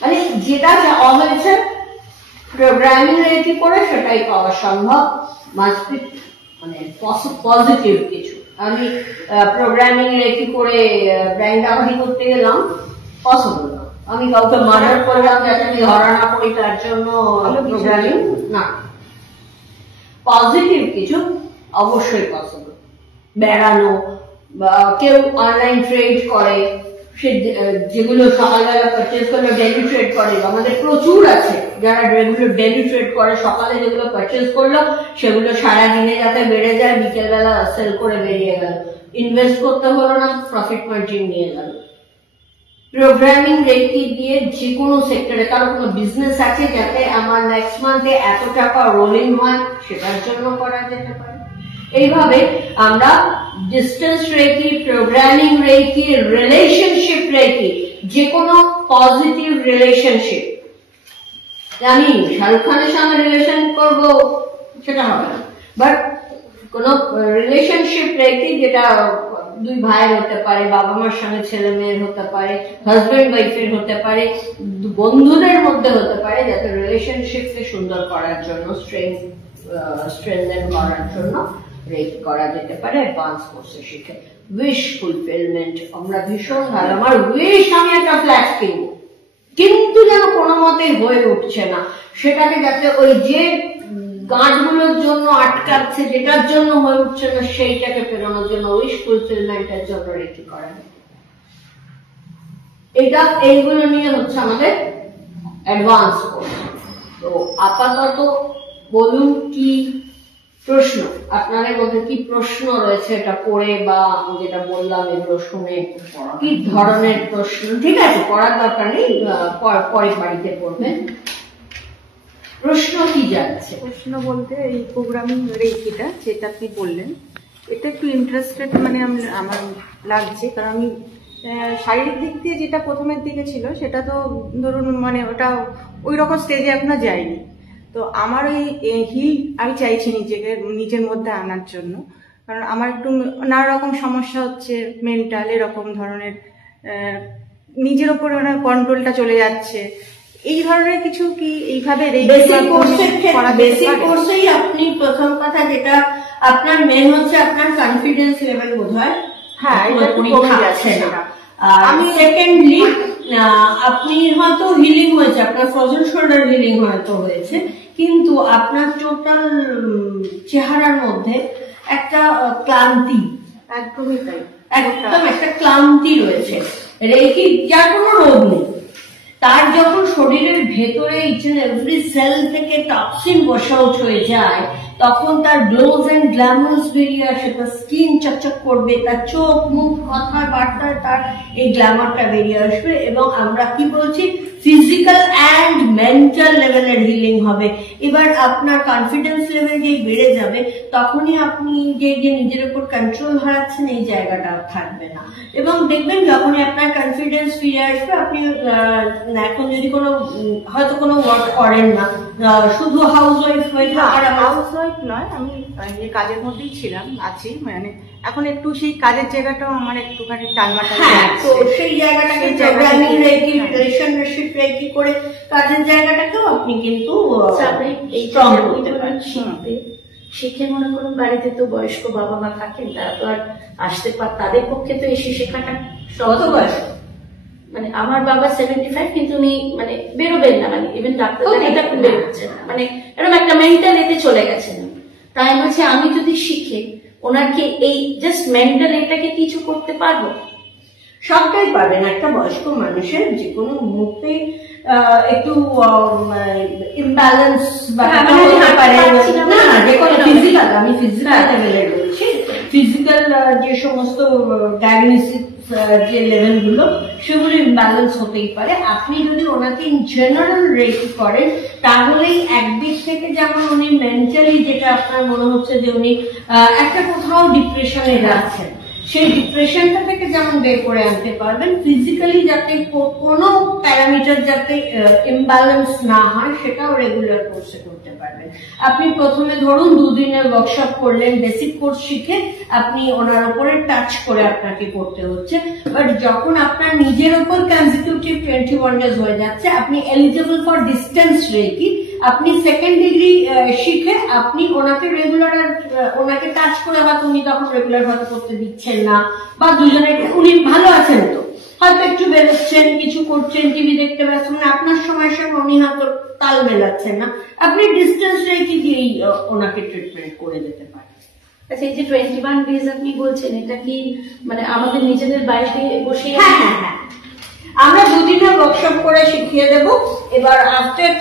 মানে যেটা চাওয়া হয়েছে প্রোগ্রামিং রেকি করে সেটাই পাওয়া সম্ভব, মাস্ট বি মানে পজিটিভ কিছু। আমি প্রোগ্রামিং রেকি করে ব্যাংক ডাকাতি করতে গেলাম, পসিবল না। আমি কাউকে মার্ডার করলাম যাতে আমি ধরা না পড়ি, তার জন্য প্রোগ্রামিং না। পজিটিভ কিছু অবশ্যই পসিবল। বেড়ানো, কেউ অনলাইন ট্রেড করে, সে যেগুলো সকালবেলা পারচেজ করলো ডেলি ট্রেড করে, আমাদের প্রচুর আছে যারা রেগুলার ডেলি ট্রেড করে, সকালে যেগুলো পারচেজ করলো সেগুলো সারাদিনে যাতে বেড়ে যায়, বিকেলবেলা সেল করে বেরিয়ে গেল, ইনভেস্ট করতে হলো না, প্রফিট মার্জিন নিয়ে গেল। প্রোগ্রামিং রেকি দিয়ে যে কোনো সেক্টরে, কারো কোনো বিজনেস আছে যাতে আমার নেক্সট মান্থে এত টাকা রোলিং হয়, সেটার জন্য করা যেতে পারে। এইভাবে আমরা distance reiki, programming reiki, relationship reiki, যে কোনো পজিটিভ রিলেশনশিপ। জানি শাহরুখ খানের সঙ্গে রিলেশন করব সেটা হবে না, বাট কোন রিলেশনশিপ রেকি যেটা দুই ভাইয়ের হতে পারে, বাবা মার সঙ্গে ছেলে মেয়ের হতে পারে, হাজবেন্ড ওয়াইফের হতে পারে, বন্ধুদের মধ্যে হতে পারে, যাতে রিলেশনশিপকে সুন্দর করার জন্য, স্ট্রেনথেন করার জন্য রেকি করা যেতে পারে অ্যাডভান্স কোর্সে শিখে। উইশ ফুলফিলমেন্ট, আমরা ভীষণ ভালো, আমার উইশ আমি একটা ফ্ল্যাট কিনবো, কিন্তু যেন কোনো মতেই হয়ে উঠছে না, সেটাকে যাতে ওই যে গাঁটগুলোর জন্য আটকাচ্ছে, যেটার জন্য হয়ে উঠছে না, সেইটাকে পেরোনোর জন্য উইশ ফুলফিলমেন্টের জন্য রেকি করা। এটা এইগুলো নিয়ে হচ্ছে আমাদের অ্যাডভান্স কোর্স। তো আপাতত বলুন কি প্রশ্ন, আপনাদের মধ্যে কি প্রশ্ন রয়েছে এটা পড়ে বা যেটা বললাম এগুলো শুনে, কি ধরনের প্রশ্ন? ঠিক আছে, পড়ার দরকার নেই, পরে বাড়িতে পড়বেন। প্রশ্ন কি যাচ্ছে? প্রশ্ন বলতে এই প্রোগ্রামিং রেকিটা যেটা আপনি বললেন, এটা একটু ইন্টারেস্টেড মানে আমার লাগছে, কারণ আমি শারীরিক দিক দিয়ে যেটা প্রথমের দিকে ছিল সেটা তো ধরুন মানে ওটা ওই রকম স্টেজে এখনো যায়নি। তো আমার ওই হিল আমি চাইছি নিজেকে নিজের মধ্যে আনার জন্য, কারণ আমার একটু নানা রকম সমস্যা হচ্ছে, মেন্টাল এরকম ধরনের, নিজের ওপরে কন্ট্রোলটা চলে যাচ্ছে, এই ধরনের কিছু কি এইভাবে বেসিক কোর্সেই আপনি প্রথম কথা যেটা আপনার মেন হচ্ছে আপনার কনফিডেন্স লেভেল বোধহয়, হ্যাঁ এটা কমে যাচ্ছে না। আমি সেকেন্ডলি আপনি হয়তো হিলিং হয়েছে, আপনার ফ্রোজেন শোল্ডার হিলিং হয়তো হয়েছে, কিন্তু আপনার টোটাল চেহারার মধ্যে একটা ক্লান্তি, একদমই তাই, একদম একটা ক্লান্তি রয়েছে। রেকি যার কোনো রোগ নেই, তার যখন শরীরের ভেতরে ইচ এন্ড এভরি সেল থেকে টক্সিন ওয়াশ আউট হয়ে যায়, তখন তার গ্লোজ এন্ড গ্ল্যামার্স বেরিয়ে আসে, তার স্কিন চকচক করবে, তার চোখ মুখ কথাবার্তায় তার এই গ্ল্যামারটা বেরিয়ে আসবে, এবং আমরা কি বলছি ফিজিক্যাল অ্যান্ড মেন্টাল লেভেলের হিলিং হবে। এবার আপনার কনফিডেন্স লেভেল যেই বেড়ে যাবে, তখনই আপনি যে নিজের উপর কন্ট্রোল হারাচ্ছেন এই জায়গাটা থাকবে না, এবং দেখবেন যখনই আপনার কনফিডেন্স ফিরে আসবে, আপনি এখন যদি কোনো হয়তো কোনো ওয়ার্ক করেন না, শুধু হাউস ওয়াইফ হয়ে থাকার, হাউস ওয়াইফ নয়, আমি কাজের মধ্যেই ছিলাম, আছি, মানে এখন একটু সেই কাজের জায়গাটাও আমার একটুখানি টালমাটাল। তো সেই জায়গাটাকে প্রোগ্রামিং রেখি, রিলেশনশিপ রেখি করে কাজের জায়গাটাকেও আপনি কিন্তু স্ট্রং করতে পারেন। শিখে মনে করুন বাড়িতে তো বয়স্ক বাবা মা থাকেন, তারা তো আর আসতে তাদের পক্ষে তো এসে শেখাটা কত বয়স্ক? মানে আমার বাবা 75, কিন্তু উনি মানে বেরোবেন না, মানে ইভেন ডাক্তার দেখাতে বেরোচ্ছেন না, মানে এরকম একটা মেন্টাল এতে চলে গেছেন। তাই বলছে আমি যদি শিখে ওনাকে এই জাস্ট মেন্টাল এটাকে কিছু করতে পারবো। সবটাই পারবেন। একটা বয়স্ক মানুষের যে কোনো মুহূর্তে একটু ইমব্যালেন্স ফিজিক্যাল, আমি ফিজিক্যাল লেভেলের বলছি, ফিজিক্যাল যে সমস্ত ডায়াগনোসিস যে লেভেল গুলো সেগুলো ইমব্যালেন্স হতেই পারে। আপনি যদি ওনাকে ইন জেনারেল রেখে করেন তাহলেই একদিক থেকে যেমন উনি মেন্টালি যেটা আপনার মনে হচ্ছে যে উনি একটা কোথাও ডিপ্রেশনে যাচ্ছেন, সেই ডিপ্রেশনটা থেকে যেমন বের করে আনতে পারবেন, ফিজিক্যালি যাতে কোনো প্যারামিটার যাতে ইমব্যালেন্স না হয় সেটাও রেগুলার কোর্সে করতে পারবেন। আপনি প্রথমে ধরুন 2 দিনের ওয়ার্কশপ করলেন, বেসিক কোর্স শিখে আপনি ওনার উপরে টাচ করে আপনাকে করতে হচ্ছে, বাট যখন আপনার নিজের উপর কনজিকিউটিভ 21 ডেজ হয়ে যাচ্ছে, আপনি এলিজিবল ফর ডিস্টেন্স রেখি, আপনি 2nd ডিগ্রি শিখে আপনি ওনাকে রেগুলার ওনাকে টাচ করে হয়তো উনি তখন রেগুলার হয়তো করতে দিচ্ছেন না, বা দুজনে উনি ভালো আছেন তো হয়তো একটু বেরোচ্ছেন, কিছু করছেন, টিভি দেখতে ব্যস্ত, মানে আপনার সময়ের সঙ্গে উনি হয়তো তাল মেলাচ্ছেন না, আপনি ডিস্টেন্স রেখে দিয়েই ওনাকে ট্রিটমেন্ট করে দিতে পারেন। আচ্ছা, এই যে 21 ডেজ আপনি বলছেন, এটা কি মানে আমাদের নিজেদের বাড়িতে বসে? হ্যাঁ, আমরা 2 দিনের ওয়ার্কশপ করে শিখিয়ে দেব। এবার আফটার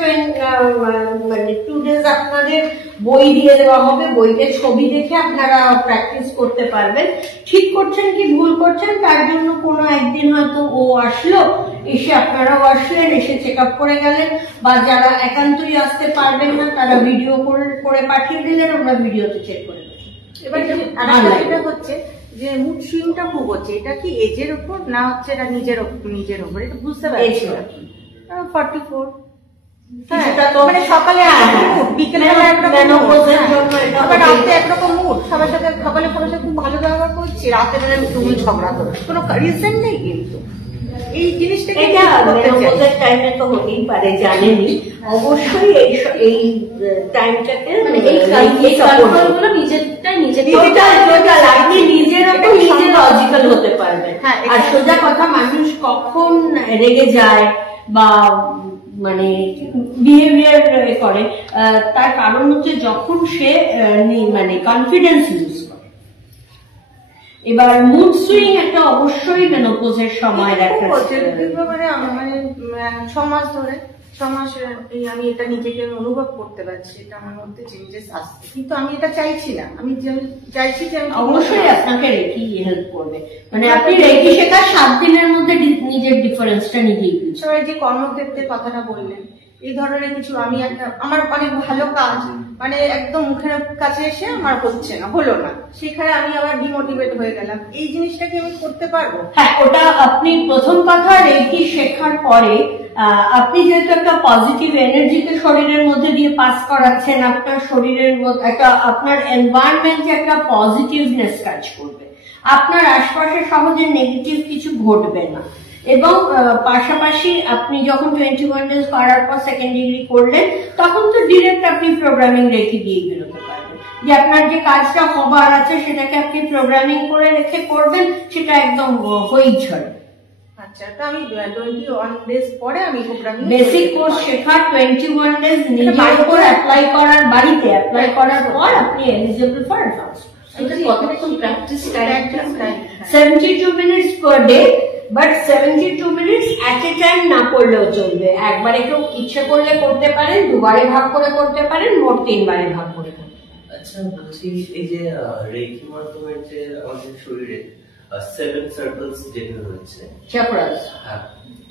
2 ডেজ আপনাদের বই দিয়ে দেওয়া হবে, বইতে ছবি দেখে আপনারা প্র্যাকটিস করতে পারবেন। ঠিক করছেন কি ভুল করছেন তার জন্য কোনো একদিন হয়তো ও আসলো, এসে আপনারাও আসলেন, এসে চেক আপ করে গেলেন, বা যারা একান্তই আসতে পারবেন না তারা ভিডিও করে পাঠিয়ে দিলেন, আমরা ভিডিওতে চেক করে দেবো। এবার এটা হচ্ছে যে মুড সুইংটা খুব হচ্ছে, এটা কি এজের উপর না হচ্ছে এটা নিজের উপর, এটা বুঝতে পারছি না। 44 মানে সকালে বিকেলে রাতে একরকম মুড, সবার সাথে সকালে সবার সাথে খুব ভালো ব্যবহার করছি, রাতে বেলা তুমি ঝগড়া করো, কোনো রিজন নেই। কিন্তু এই জিনিসটা টাইমে তো হতেই পারে, জানেনি, অবশ্যই এই টাইমটাকে মানে এই কন্ট্রোলগুলো নিজেরটাই নিজের লজিক্যাল হতে পারবে। আর সোজা কথা, মানুষ কখন রেগে যায় বা মানে বিহেভিয়ার করে তার কারণ হচ্ছে যখন সে মানে কনফিডেন্স লুজ করে। এবার মুড সুইং একটা অবশ্যই মেনোপজের সময়ের একটা মানে 6 মাস ধরে 6 মাস আমি এটা নিজেকে অনুভব করতে পারছি, এটা আমার মধ্যে চেঞ্জেস আসছে, কিন্তু আমি এটা চাইছি না। আমি চাইছি যে আমি অবশ্যই আপনাকে রেখি হেল্প করবে, মানে আপনি রেখি শেখার 7 দিনের মধ্যে নিজের ডিফারেন্সটা নিজেই বুঝবেন। সবাই যে কর্মক্ষেত্রে কথাটা বললেন, এই ধরনের কিছু আমি আমার অনেক ভালো কাজ মানে একদম মুখের কাছে এসে আমার হলো না, সেখানে আমি আবার ডিমোটিভেট হয়ে গেলাম, এই জিনিসটা কি আমি করতে পারবো? হ্যাঁ, ওটা আপনি প্রথম কথা রেখি শেখার পরে আপনি যেহেতু একটা পজিটিভ এনার্জিকে শরীরের মধ্যে দিয়ে পাস করাচ্ছেন, আপনার শরীরের মধ্যে একটা আপনার এনভায়রনমেন্টে একটা পজিটিভনেস কাজ করবে, আপনার আশপাশে সহজে নেগেটিভ কিছু ঘটবে না। এবং পাশাপাশি আপনি যখন 21 ডেজ করার পর 2nd ডিগ্রি করলেন, তখন তো ডিরেক্ট আপনি প্রোগ্রামিং রেখে দিয়ে বেরোতে পারবেন, যে আপনার যে কাজটা হবার আছে সেটাকে আপনি প্রোগ্রামিং করে রেখে করবেন, সেটা একদম হয়েই ছড়ে। আচ্ছা, তো আমি 21 ডেজ পরে আমি প্রোগ্রামিং বেসিক কোর্স শেখার 21 ডেজ নিজের উপর অ্যাপ্লাই করার, বাড়িতে অ্যাপ্লাই করার পর আপনি এলিজিবল ফর অ্যাডভান্স। এটা কতক্ষণ practice time? 72 minutes per day, but 72 minutes at A time না করলেও চলবে। একবারে কেউ ইচ্ছে করলে করতে পারেন, 2 বারে ভাগ করে করতে পারেন, মোট 3 বারে ভাগ করে করতে পারেন। আচ্ছা, বলছি এই যে রেকি মাধ্যমের যে আমাদের শরীরে 7 সার্কেলস যেগুলো রয়েছে, চাকরাস, হ্যাঁ,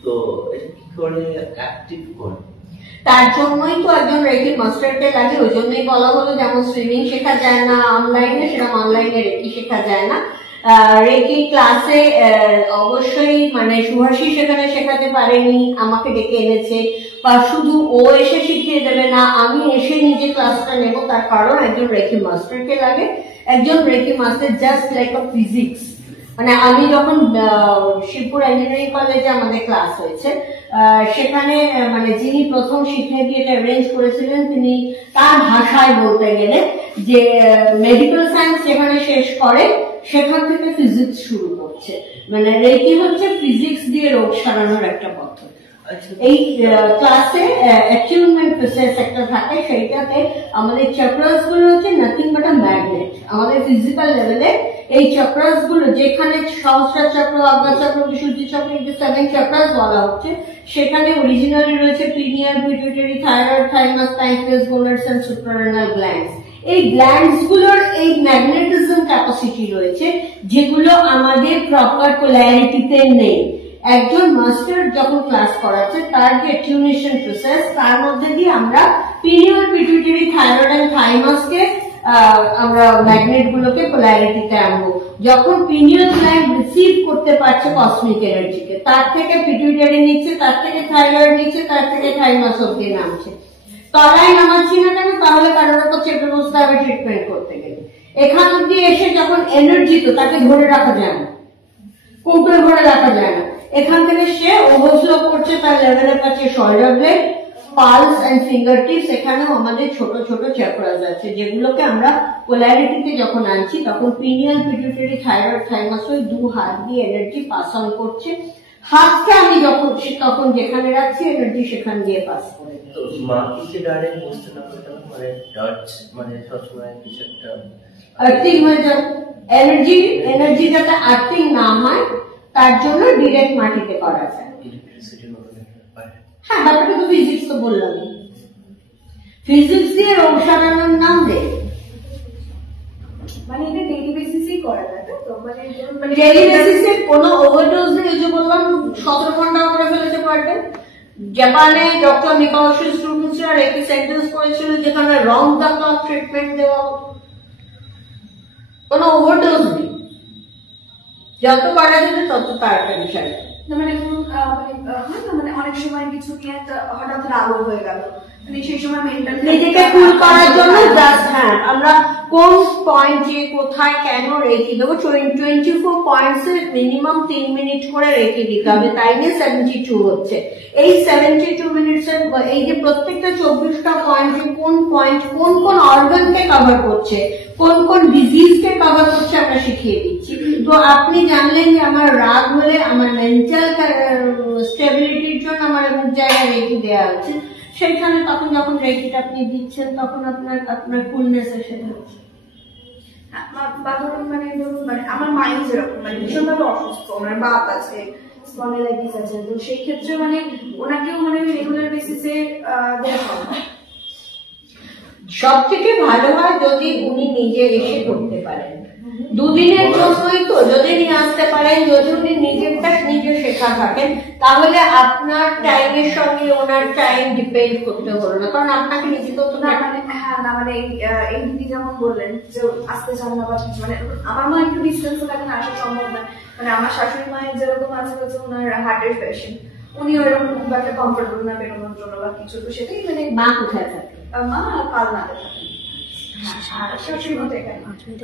তো এটা কি করে অ্যাক্টিভ করে? তার জন্যই তো একজন রেকি মাস্টারকে লাগে, ওই জন্যই বলা হলো যেমন সুইমিং শেখা যায় না অনলাইনে, সেরকম অনলাইনে রেকি শেখা যায় না। রেকি ক্লাসে অবশ্যই মানে সুহাসী সেখানে শেখাতে পারেনি, আমাকে ডেকে এনেছে, বা শুধু ও এসে শিখিয়ে দেবে না, আমি এসে নিজে ক্লাসটা নেব। তার কারণ একজন রেকি মাস্টারকে লাগে। একজন reiki master just like a physics, মানে আমি যখন শিবপুর ইঞ্জিনিয়ারিং কলেজে আমাদের ক্লাস হয়েছে, সেখানে মানে যিনি প্রথম শিক্ষার্থী এটা অ্যারেঞ্জ করেছিলেন, তিনি তার ভাষায় বলতে গেলে যে মেডিকেল সায়েন্স যেখানে শেষ করে সেখান থেকে ফিজিক্স শুরু করছে, মানে রেকি হচ্ছে ফিজিক্স দিয়ে রোগ সারানোর একটা পদ্ধতি। এই ক্লাসে অ্যাচিভমেন্ট প্রসেস একটা থাকে, সেইটাতে আমাদের চক্রাস গুলো হচ্ছে নাথিং বাট আ ম্যাগনেট। আমাদের ফিজিক্যাল লেভেলে এই চক্রাস গুলো, যেখানে সহস্রার চক্র, আজ্ঞা চক্র, বিশুদ্ধি চক্র, এই যে 7 চক্রাস বলা হচ্ছে, সেখানে অরিজিনালি রয়েছে pineal, pituitary, thyroid, thymus, pancreas, gonads and suprarenal glands. এই গ্ল্যান্ডস গুলোর এই ম্যাগনেটিজম ক্যাপাসিটি রয়েছে, যেগুলো আমাদের প্রপার পোলারিটিতে নেই। একজন মাস্টার যখন ক্লাস করাচ্ছে, তার যে টিউনেশন প্রসেস, তার মধ্যে দিয়ে আমরা পিনিয়াল, পিটুইটারি, থাইরয়েড এন্ড থাইমাসকে আমরা ম্যাগনেট গুলোকে পোলারিটিতে আনবো। যখন পিনিয়াল গ্ল্যান্ড রিসিভ করতে পারছে কসমিক এনার্জিকে, তার থেকে পিটুইটারি নিচ্ছে, তার থেকে থাইরয়েড নিচ্ছে, তার থেকে থাইমাস অব্দি নামছে। তলায় নামাচ্ছি না কেন? তাহলে কারোর উপর চেপে বসতে হবে ট্রিটমেন্ট করতে গেলে। এখান অব্দি এসে যখন এনার্জি, তো তাকে ধরে রাখা যায় না, কৌটোয় ধরে রাখা যায় না। এখান থেকে সে ওভারফ্লো করছে তার লেভেলের কাছে shoulder blade, pulse and finger tips. এখানেও আমাদের ছোট ছোট চক্রাস আছে, যেগুলোকে আমরা পোলারিটিতে যখন আনছি, তখন পিনিয়াল, পিটুইটারি, থাইরয়েড, থাইমাস ওই 2 হাত দিয়ে এনার্জি পাস অন করছে। হাতকে আমি তখন যেখানে রাখছি এনার্জি সেখান দিয়ে পাস করে। তো মা কি ডাইরেক্ট বসতে না পারে, মানে টাচ, মানে সবসময় কিছু একটা আর্থিং হয়ে যায়। এনার্জি যাতে আর্থিং না হয় তার জন্য ডিরেক্ট মাটিতে করা যায়। ইলেকট্রিসিটি হ্যাঁ, ব্যাপারটা তো ফিজিক্স তো বললাম, ফিজিক্স দিয়ে রোগ সারানোর নাম দেয়। মানে এটা ডেইলি বেসিসেই করা যায়, তো মানে ডেইলি বেসিসে কোনো ওভারডোজ নেই। যে বললাম 17 ঘন্টা করে ফেলেছে পার ডে। জাপানে ডক্টর নিকাওশির স্টুডেন্টসরা রেকি সেন্টেন্স করেছিল যেখানে রং দ্য ক্লক ট্রিটমেন্ট দেওয়া হতো, কোনো ওভারডোজ নেই। যত পারা যাবে তত তাড়াতাড়ি সারে। মানে মানে অনেক সময় কিছু কি একটা হঠাৎ রাগ হয়ে গেল, মানে সেই সময় মেন্টাল নিজেকে কুল করার জন্য জাস্ট, হ্যাঁ, আমরা কোন পয়েন্টে কোথায় কেন রেখে দেবো। 24 পয়েন্টস মিনিমাম 3 মিনিট করে রেখে দিতে হবে, তাই নিয়ে 72 হচ্ছে। এই 72 মিনিটসের এই যে প্রত্যেকটা 24টা পয়েন্টে কোন পয়েন্ট কোন কোন অর্গানকে কভার করছে, কোন কোন ডিজিজকে কভার করছে, আমরা শিখিয়ে দিচ্ছি। তো আপনি জানলেন যে আমার রাগ হলে আমার মেন্টাল স্টেবিলিটির জন্য আমার এমন জায়গায় রেখে দেওয়া হচ্ছে, সেখানে তখন যখন রেকিটা আপনি দিচ্ছেন তখন আপনার কুলনেস এসে যাচ্ছে। বা ধরুন মানে আমার মাইন্ড যেরকম মানে ভীষণভাবে অসুস্থ, ওনার বাত আছে, স্পন্ডিলাইটিস আছে, তো সেই ক্ষেত্রে মানে ওনাকেও মানে রেগুলার বেসিসে দেওয়া হয়। সব থেকে ভালো হয় যদি উনি নিজে এসে করতে পারেন। 2 দিনের জন্যই তো যদি নিয়ে আসতে পারেন, যদি উনি নিজেরটা নিজে শেখা থাকেন, তাহলে আপনার টাইমের সঙ্গে ওনার টাইম ডিপেন্ড করতে হলো না, কারণ আপনাকে নিজে তো না মানে হ্যাঁ না মানে এই দিদি যেমন বললেন যে আসতে চান না, বা মানে আমার মা একটু ডিস্টেন্স থাকে না, আসা সম্ভব না। মানে আমার শাশুড়ি মায়ের যেরকম আছে হচ্ছে ওনার হার্টের পেশেন্ট, উনি ওইরকম খুব একটা কমফোর্টেবল না বেরোনোর জন্য বা কিছু, তো সেটাই মানে মা কোথায় থাকে? মা কালনাতে থাকেন।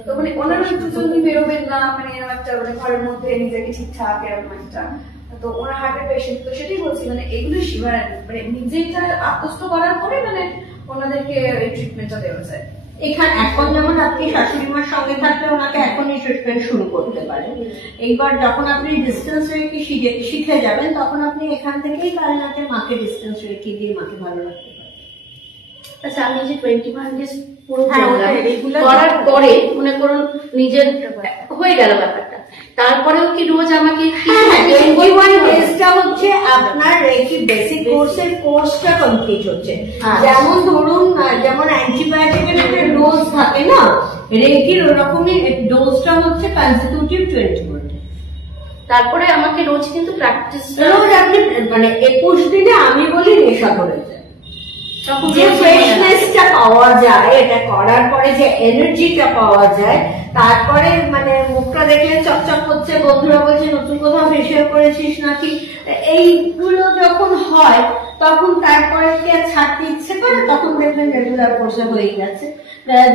তো মানে ওনারা একটু জলদি বেরোবেন না, মানে এরকম একটা মানে ঘরের মধ্যে নিজেকে ঠিকঠাক এরকম একটা, তো ওনার হার্টের পেশেন্ট, তো সেটাই বলছি মানে এগুলো মানে নিজেটা আত্মস্থ করার পরে মানে ওনাদেরকে এই ট্রিটমেন্টটা দেওয়া যায়। এখানে এখন যেমন আপনি শাশুড়ি মার সঙ্গে থাকলে ওনাকে এখনই ট্রিটমেন্ট শুরু করতে পারেন। এইবার যখন আপনি ডিস্টেন্স রেখে শিখে যাবেন, তখন আপনি এখান থেকেই কালনাতে মাকে ডিস্টেন্স রেখে দিয়ে মাকে ভালো রাখতে পারেন। আচ্ছা, আমি যে 21 ডেজ পুরো করার পরে মনে করুন নিজের হয়ে গেল ব্যাপারটা, তারপরেও কি রোজ আমাকে 21 ডেজটা হচ্ছে আপনার রেকি বেসিক কোর্সটা কমপ্লিট হচ্ছে। যেমন ধরুন, যেমন অ্যান্টিবায়োটিকের একটা ডোজ থাকে না, রেকির ওরকমই ডোজটা হচ্ছে কনসিকিউটিভ 21 ডে। তারপরে আমাকে রোজ কিন্তু প্র্যাকটিস, রোজ আপনি মানে 21 দিনে আমি বলি নেশা করে যায়। যে ফ্রেশনেসটা পাওয়া যায় এটা করার পরে, যে এনার্জিটা পাওয়া যায়, তারপরে মানে মুখটা দেখলে চকচক করছে, বন্ধুরা বলছে নতুন কোথাও ফেসিয়াল করেছিস নাকি, এইগুলো যখন হয় তখন তারপরে কি আর ছাড়তে ইচ্ছে করে, তখন দেখবেন রেগুলার কোর্সে হয়ে গেছে।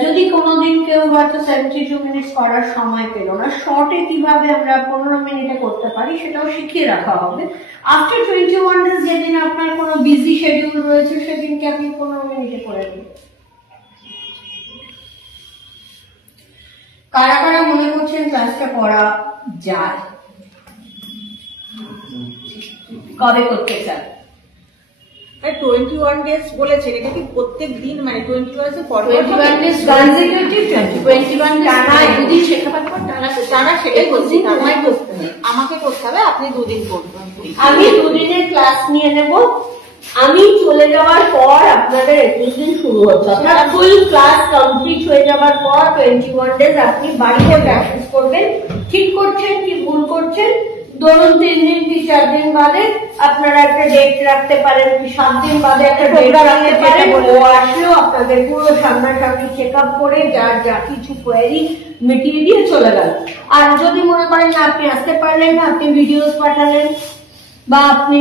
যদি কোনোদিন কেউ হয়তো 72 মিনিটস করার সময় পেল না, শর্টে কিভাবে আমরা 15 মিনিটে করতে পারি সেটাও শিখিয়ে রাখা হবে। আফটার 21 ডেজ যেদিন আপনার কোনো বিজি শিডিউল রয়েছে সেদিনকে আপনি 15 মিনিটে করে দিন। কারা কারা মনে করছেন ক্লাসটা করা যায়, কবে করতে চান? 21 ডেজ বলেছেন, এটা কি প্রত্যেক দিন মানে 21 এর পর 21 days consecutive 21 days দুদিন শেখাবার পর টানা সেটাই বলছি, আমায় করতে হবে, আমাকে করতে হবে, আপনি 2 দিন করবেন। আমি 2 দিনের ক্লাস নিয়ে নেব, আমি চলে যাওয়ার পর আপনাদের 21 দিন শুরু হচ্ছে, আপনার ফুল ক্লাস কমপ্লিট হয়ে যাওয়ার পর 21 ডেজ আপনি বাড়িতে প্র্যাকটিস করবেন। ঠিক করছেন কি ভুল করছেন, ধরুন 3 দিন কি 4 দিন বাদে আপনারা একটা ডেট রাখতে পারেন, 7 দিন বাদে একটা ডেট রাখতে পারেন, ও আসলেও আপনাদের পুরো সামনাসামনি চেক আপ করে যার যা কিছু কোয়েরি মিটিয়ে দিয়ে চলে গেল। আর যদি মনে করেন না আপনি আসতে পারলেন না, আপনি ভিডিওস পাঠালেন বা আপনি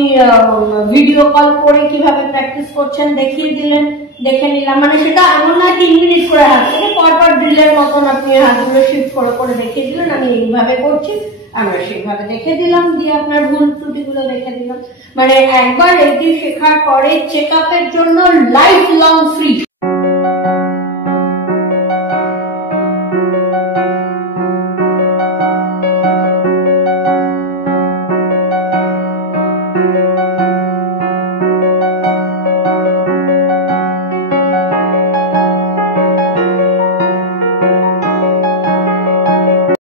ভিডিও কল করে কিভাবে প্র্যাকটিস করছেন দেখিয়ে দিলেন, দেখে নিলাম, মানে সেটা এমন না 3 মিনিট করে হাত থেকে পরপর ড্রিলের মতন আপনি হাতগুলো শিফট করে করে দেখিয়ে দিলেন, আমি এইভাবে করছি, আমরা সেইভাবে দেখে দিলাম, দিয়ে আপনার ভুল ত্রুটিগুলো দেখে দিলাম। মানে একবার এটি শেখার পরে চেক আপের জন্য লাইফ লং ফ্রি।